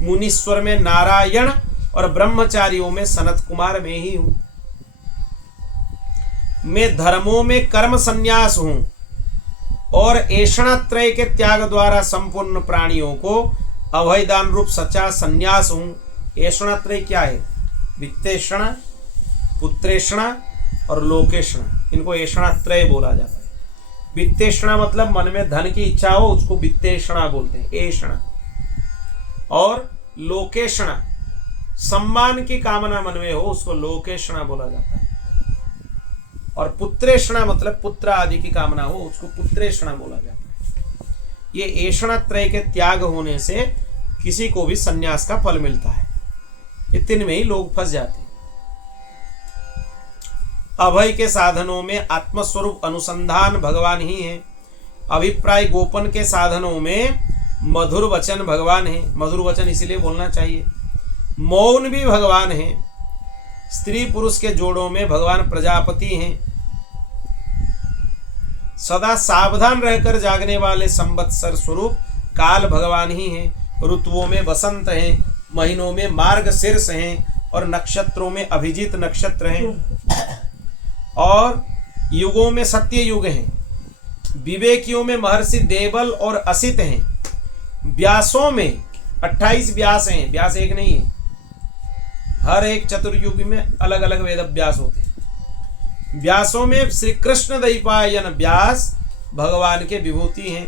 मुनीश्वर में नारायण और ब्रह्मचारियों में सनत कुमार मैं ही हूँ। मैं धर्मों में कर्म संन्यास हूँ और ऐषणात्रय के त्याग द्वारा संपूर्ण प्राणियों को अभयदान रूप सच्चा संन्यास हूँ। ऐषणात्रय क्या है? वित्तेषण, पुत्रेषण और लोकेषण, इनको ऐषणात्रय बोला जाता है। वित्तेषणा मतलब मन में धन की इच्छा हो उसको वित्तेषणा बोलते हैं, ऐषणा। और लोकेषणा सम्मान की कामना मन में हो उसको लोकेषणा बोला जाता है। और पुत्रेषणा मतलब पुत्र आदि की कामना हो उसको पुत्रेषणा बोला जाता है। ये ऐषणात्रय के त्याग होने से किसी को भी संन्यास का फल मिलता है। ये तीन में ही लोग फंस जाते हैं। अभय के साधनों में आत्मस्वरूप अनुसंधान भगवान ही है। अभिप्राय गोपन के साधनों में मधुर वचन भगवान है। मधुर वचन इसलिए बोलना चाहिए। मौन भी भगवान है। स्त्री पुरुष के जोड़ों में भगवान प्रजापति हैं। सदा सावधान रहकर जागने वाले संवत्सर स्वरूप काल भगवान ही हैं। ऋतुओं में वसंत हैं, महीनों में मार्गशीर्ष हैं और नक्षत्रों में अभिजीत नक्षत्र हैं और युगों में सत्य युग हैं। विवेकियों में महर्षि देवल और असित हैं। व्यासों में 28 व्यास हैं, व्यास एक नहीं है। हर एक चतुर्युगी में अलग अलग वेद व्यास होते हैं। व्यासों में श्री कृष्ण द्वैपायन व्यास भगवान के विभूति हैं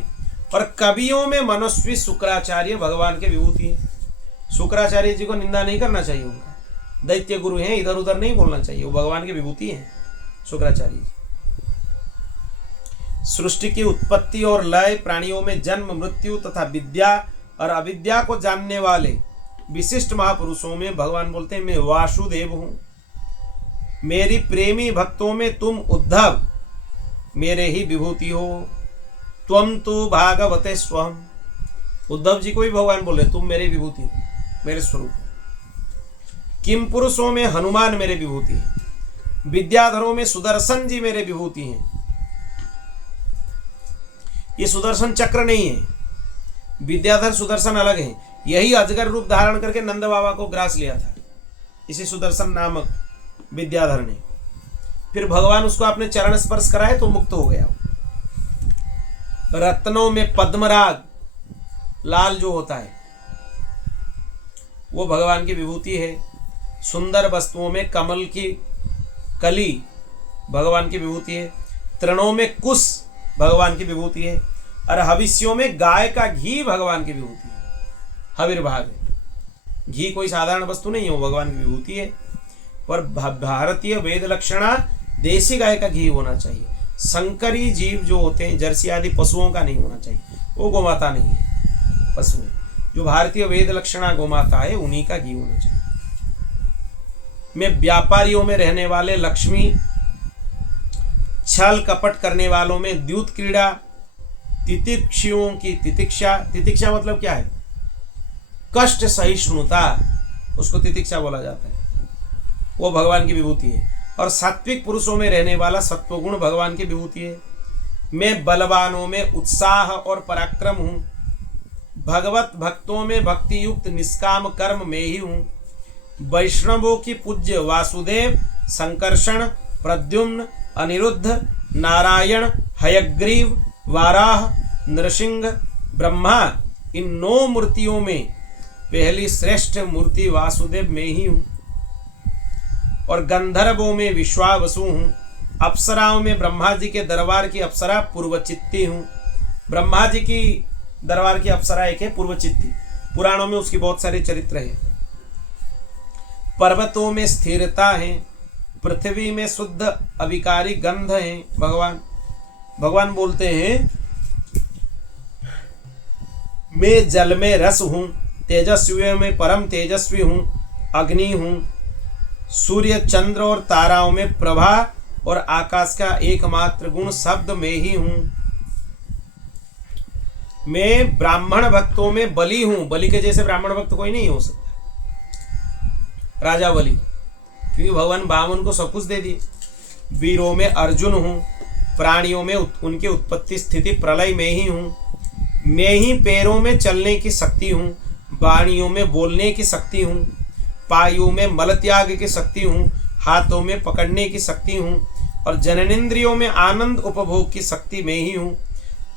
और कवियों में मनस्वी शुक्राचार्य भगवान के विभूति हैं। शुक्राचार्य जी को निंदा नहीं करना चाहिए, उनका दैत्य गुरु हैं, इधर उधर नहीं बोलना चाहिए, वो भगवान के विभूति हैं शुक्राचार्य जी। सृष्टि की उत्पत्ति और लय, प्राणियों में जन्म मृत्यु तथा विद्या और अविद्या को जानने वाले विशिष्ट महापुरुषों में भगवान बोलते हैं मैं वासुदेव हूं। मेरी प्रेमी भक्तों में तुम उद्धव मेरे ही विभूति हो। त्वम तो भागवते स्वहम। उद्धव जी को भी भगवान बोले तुम मेरे विभूति हो, मेरे स्वरूप हो। किम पुरुषों में हनुमान मेरे विभूति है। विद्याधरों में सुदर्शन जी मेरे विभूति हैं। ये सुदर्शन चक्र नहीं है, विद्याधर सुदर्शन अलग है। यही अजगर रूप धारण करके नंद बाबा को ग्रास लिया था, इसी सुदर्शन नामक विद्याधर ने। फिर भगवान उसको अपने चरण स्पर्श कराए तो मुक्त हो गया। रत्नों में पद्मराग लाल जो होता है वो भगवान की विभूति है। सुंदर वस्तुओं में कमल की कली भगवान की विभूति है। तृणों में कुश भगवान की विभूति है और हविष्यों में गाय का घी भगवान की विभूति है। हविर्भाग है। घी कोई साधारण वस्तु नहीं है, वो भगवान की विभूति है। और भारतीय वेद लक्षणा देसी गाय का घी होना चाहिए। संकरी जीव जो होते हैं जर्सी आदि पशुओं का नहीं होना चाहिए, वो गोमाता नहीं है, पशु है। जो भारतीय वेद लक्षणा गोमाता है उन्हीं का घी होना चाहिए। में व्यापारियों में रहने वाले लक्ष्मी, छल कपट करने वालों में द्यूत क्रीड़ा, तितिक्षुओं की तितिक्षा। तितिक्षा मतलब क्या है? कष्ट सहिष्णुता, उसको तितिक्षा बोला जाता है, वो भगवान की विभूति है। और सात्विक पुरुषों में रहने वाला सत्वगुण भगवान की विभूति है। मैं बलवानों में उत्साह और पराक्रम हूँ। भगवत भक्तों में भक्ति युक्त निष्काम कर्म में ही हूँ। वैष्णवों की पूज्य वासुदेव, संकर्षण, प्रद्युम्न, अनिरुद्ध, नारायण, हयग्रीव, वाराह, नृसिंह, ब्रह्मा, इन 9 मूर्तियों में पहली श्रेष्ठ मूर्ति वासुदेव में ही हूँ। और गंधर्वों में विश्वावसु हूँ। अप्सराओं में ब्रह्मा जी के दरबार की अप्सरा पूर्वचित्ती हूँ। ब्रह्मा जी की दरबार की अप्सरा एक है पूर्वचित्ती, पुराणों में उसकी बहुत सारे चरित्र है। पर्वतों में स्थिरता है। पृथ्वी में शुद्ध अविकारी गंध है। भगवान बोलते हैं मैं जल में रस हूँ, तेजस्वियों में परम तेजस्वी हूँ, अग्नि हूँ। सूर्य, चंद्र और ताराओं में प्रभा और आकाश का एकमात्र गुण शब्द में ही हूँ। मैं ब्राह्मण भक्तों में बलि हूं। बलि के जैसे ब्राह्मण भक्त कोई नहीं हो सकता, राजा बलि, क्योंकि भगवान वामन को सब कुछ दे दिए। वीरों में अर्जुन हूं, प्राणियों में उनकी उत्पत्ति स्थिति प्रलय में ही हूं। मैं ही पैरों में चलने की शक्ति हूं, वाणियों में बोलने की शक्ति हूं, पायों में मल त्याग की शक्ति हूं, हाथों में पकड़ने की शक्ति हूं, और जननेंद्रियों में आनंद उपभोग की शक्ति में ही हूं।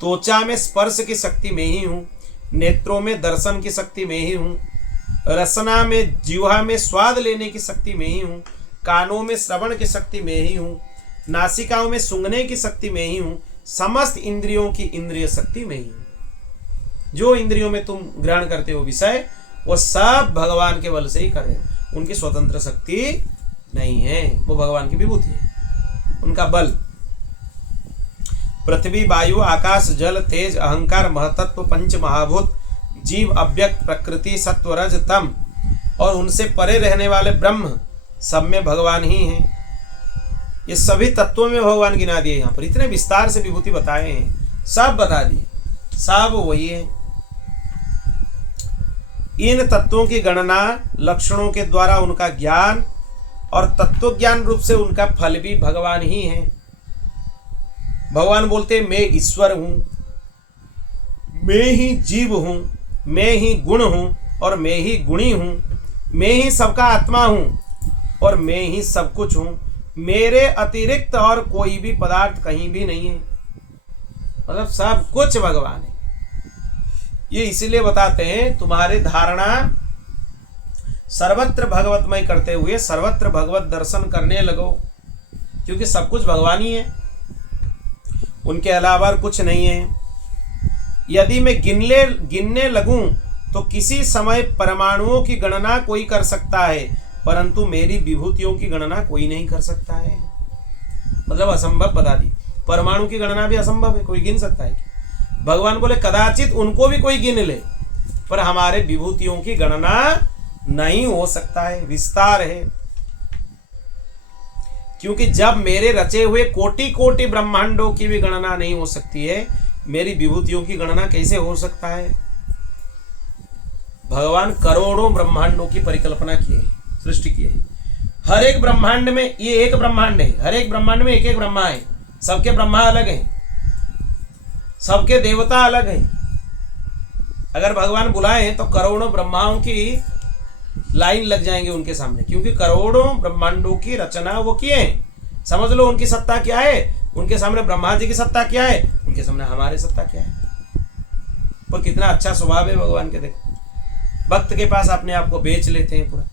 त्वचा में स्पर्श की शक्ति में ही हूं, नेत्रों में दर्शन की शक्ति में ही हूं, रसना में जीवा में स्वाद लेने की शक्ति में ही हूं, कानों में श्रवण की शक्ति में ही हूं, नासिकाओं में सूंघने की शक्ति में ही हूं, समस्त इंद्रियों की इंद्रिय शक्ति में ही हूं। जो इंद्रियों में तुम ग्रहण करते हो विषय, वो सब भगवान के बल से ही कर रहे हो। उनकी स्वतंत्र शक्ति नहीं है, वो भगवान की विभूति है, उनका बल। पृथ्वी, वायु, आकाश, जल, तेज, अहंकार, महतत्व, पंच महाभूत, जीव, अव्यक्त, प्रकृति, सत्व, रज, तम और उनसे परे रहने वाले ब्रह्म, सब में भगवान ही हैं। ये सभी तत्वों में भगवान गिना दिए। यहाँ पर इतने विस्तार से विभूति बताए हैं, सब बता दिए, सब वही है। इन तत्वों की गणना लक्षणों के द्वारा उनका ज्ञान और तत्व ज्ञान रूप से उनका फल भी भगवान ही है। भगवान बोलते मैं ईश्वर हूं, मैं ही जीव हूं, मैं ही गुण हूं और मैं ही गुणी हूं, मैं ही सबका आत्मा हूं और मैं ही सब कुछ हूं, मेरे अतिरिक्त और कोई भी पदार्थ कहीं भी नहीं है। मतलब सब कुछ भगवान है। ये इसीलिए बताते हैं तुम्हारे धारणा सर्वत्र भगवतमय करते हुए सर्वत्र भगवत दर्शन करने लगो, क्योंकि सब कुछ भगवान ही है, उनके अलावा कुछ नहीं है। यदि मैं गिनने लगूं तो किसी समय परमाणुओं की गणना कोई कर सकता है, परंतु मेरी विभूतियों की गणना कोई नहीं कर सकता है। मतलब असंभव बता दी, परमाणु की गणना भी असंभव है, कोई गिन सकता है? भगवान बोले कदाचित उनको भी कोई गिन ले, पर हमारे विभूतियों की गणना नहीं हो सकता है, विस्तार है। क्योंकि जब मेरे रचे हुए कोटि कोटि ब्रह्मांडों की भी गणना नहीं हो सकती है, मेरी विभूतियों की गणना कैसे हो सकता है? भगवान करोड़ों ब्रह्मांडों की परिकल्पना की है, सृष्टि की है। हर एक ब्रह्मांड में, ये एक ब्रह्मांड है, हर एक ब्रह्मांड में एक एक ब्रह्मा है, सबके ब्रह्मा अलग हैं, सबके देवता अलग हैं। अगर भगवान बुलाएं तो करोड़ों ब्रह्माओं की लाइन लग जाएंगे उनके सामने, क्योंकि करोड़ों ब्रह्मांडों की रचना वो किए हैं। समझ लो उनकी सत्ता क्या है, उनके सामने ब्रह्मा जी की सत्ता क्या है, उनके सामने हमारी सत्ता क्या है। पर कितना अच्छा स्वभाव है भगवान के। देखो भक्त के पास अपने आप को बेच लेते हैं, पूरा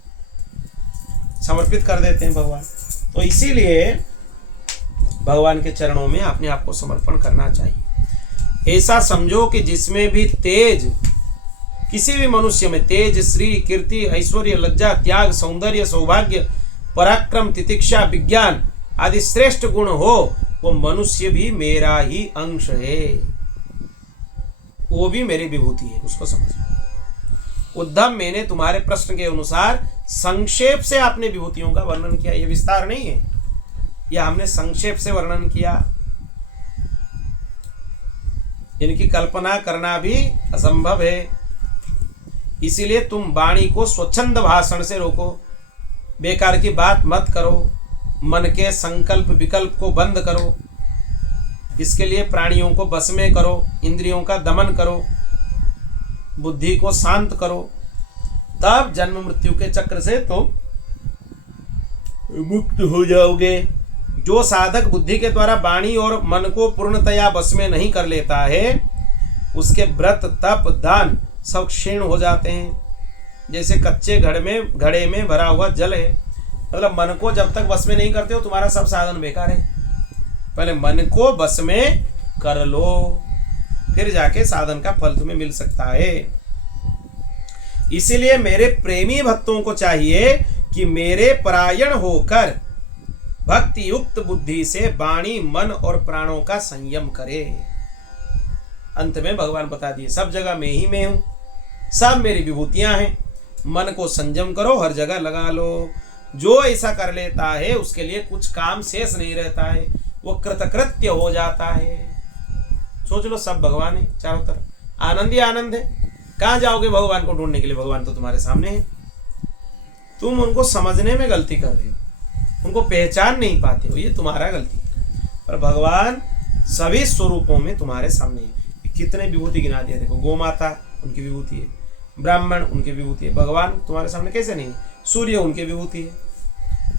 समर्पित कर देते हैं भगवान। तो इसीलिए भगवान के चरणों में अपने आप को समर्पण करना चाहिए। ऐसा समझो कि जिसमें भी तेज, किसी भी मनुष्य में तेज, श्री, कीर्ति, ऐश्वर्य, लज्जा, त्याग, सौंदर्य, सौभाग्य, पराक्रम, तितिक्षा, विज्ञान आदि श्रेष्ठ गुण हो, वो मनुष्य भी मेरा ही अंश है, वो भी मेरी विभूति है, उसको समझो। उद्धव, मैंने तुम्हारे प्रश्न के अनुसार संक्षेप से आपने विभूतियों का वर्णन किया, ये विस्तार नहीं है, यह हमने संक्षेप से वर्णन किया। इनकी कल्पना करना भी असंभव है। इसीलिए तुम वाणी को स्वच्छंद भाषण से रोको, बेकार की बात मत करो, मन के संकल्प विकल्प को बंद करो। इसके लिए प्राणियों को बस में करो, इंद्रियों का दमन करो, बुद्धि को शांत करो, तब जन्म मृत्यु के चक्र से तो मुक्त हो जाओगे। जो साधक बुद्धि के द्वारा वाणी और मन को पूर्णतया बस में नहीं कर लेता है, उसके व्रत, तप, दान सब क्षीण हो जाते हैं। जैसे कच्चे घड़े में भरा हुआ जल है। मतलब मन को जब तक बस में नहीं करते हो, तुम्हारा सब साधन बेकार है। पहले मन को बस में कर लो, फिर जाके साधन का फल तुम्हें मिल सकता है। इसीलिए मेरे प्रेमी भक्तों को चाहिए कि मेरे परायण होकर भक्ति युक्त बुद्धि से वाणी, मन और प्राणों का संयम करे। अंत में भगवान बता दिए, सब जगह मैं ही मैं हूं, सब मेरी विभूतियां हैं। मन को संयम करो, हर जगह लगा लो। जो ऐसा कर लेता है उसके लिए कुछ काम शेष नहीं रहता है, वो कृतकृत्य हो जाता है। सोच लो, सब भगवान है चारों तरफ, आनंद ही आनंद है। कहाँ जाओगे भगवान को ढूंढने के लिए? भगवान तो तुम्हारे सामने है। तुम उनको समझने में गलती कर रहे हो, उनको पहचान नहीं पाते हो, ये तुम्हारा गलती है। पर भगवान सभी स्वरूपों में तुम्हारे सामने है। कितने विभूति गिना दिया, देखो गौ माता उनकी विभूति है, ब्राह्मण उनकी विभूति है, भगवान तुम्हारे सामने कैसे नहीं है? सूर्य उनके विभूति है,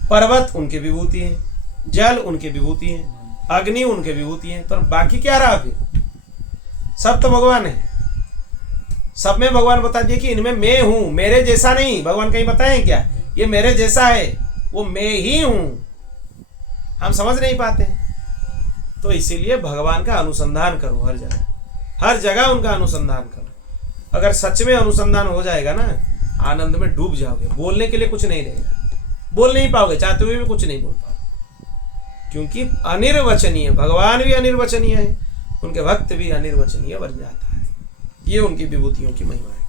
पर्वत उनके विभूति है, जल उनके विभूति है, अग्नि उनके विभूति है। तो बाकी क्या रहा फिर? सब तो भगवान है। सब में भगवान बता दिए कि इनमें मैं हूं, मेरे जैसा नहीं। भगवान कहीं बताए क्या ये मेरे जैसा है? वो मैं ही हूं। हम समझ नहीं पाते। तो इसीलिए भगवान का अनुसंधान करो हर जगह, हर जगह उनका अनुसंधान करो। अगर सच में अनुसंधान हो जाएगा ना, आनंद में डूब जाओगे। बोलने के लिए कुछ नहीं रहेगा, बोल नहीं पाओगे, चाहते हुए भी कुछ नहीं बोल पाओगे, क्योंकि अनिर्वचनीय, भगवान भी अनिर्वचनीय है, उनके भक्त भी अनिर्वचनीय बन जाता है। ये उनकी विभूतियों की महिमा है।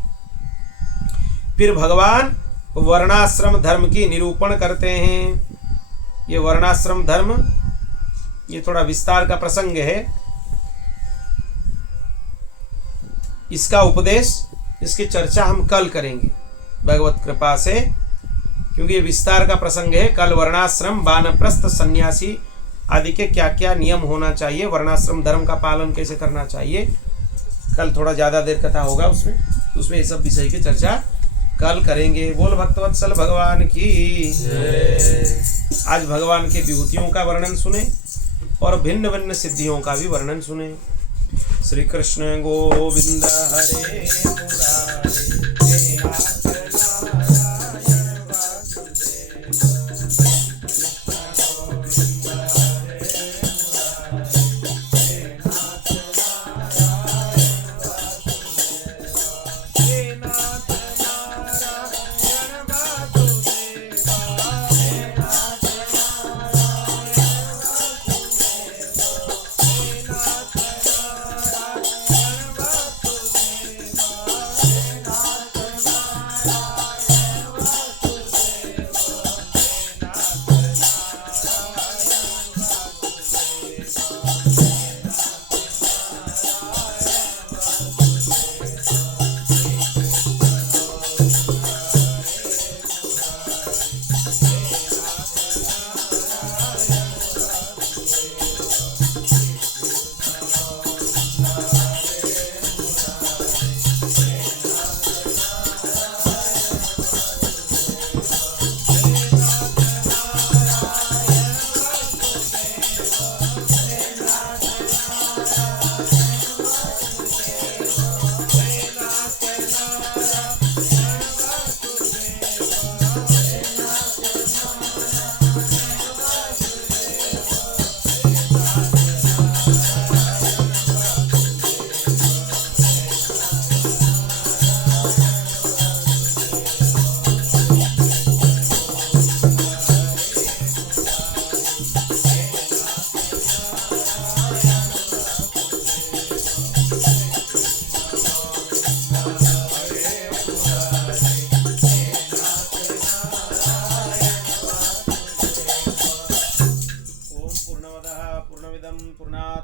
फिर भगवान वर्णाश्रम धर्म की निरूपण करते हैं। ये वर्णाश्रम धर्म, ये थोड़ा विस्तार का प्रसंग है। इसका उपदेश, इसकी चर्चा हम कल करेंगे भगवत कृपा से, क्योंकि ये विस्तार का प्रसंग है। कल वर्णाश्रम, वानप्रस्थ, सन्यासी आदि के क्या क्या नियम होना चाहिए, वर्णाश्रम धर्म का पालन कैसे करना चाहिए, कल थोड़ा ज़्यादा देर कथा होगा उसमें ये सब विषय की चर्चा कल करेंगे। बोल भक्तवत्सल भगवान की। आज भगवान के विभूतियों का वर्णन सुने और भिन्न भिन्न सिद्धियों का भी वर्णन सुने। श्री कृष्ण गोविंद हरे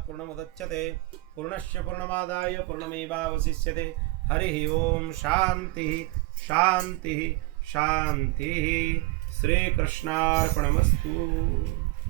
पूर्णमुदच्यते पूर्णस्य पूर्णमादाय पूर्णमेवावशिष्यते। हरि ओम शांति शांति शांति। श्री कृष्णार्पणमस्तु।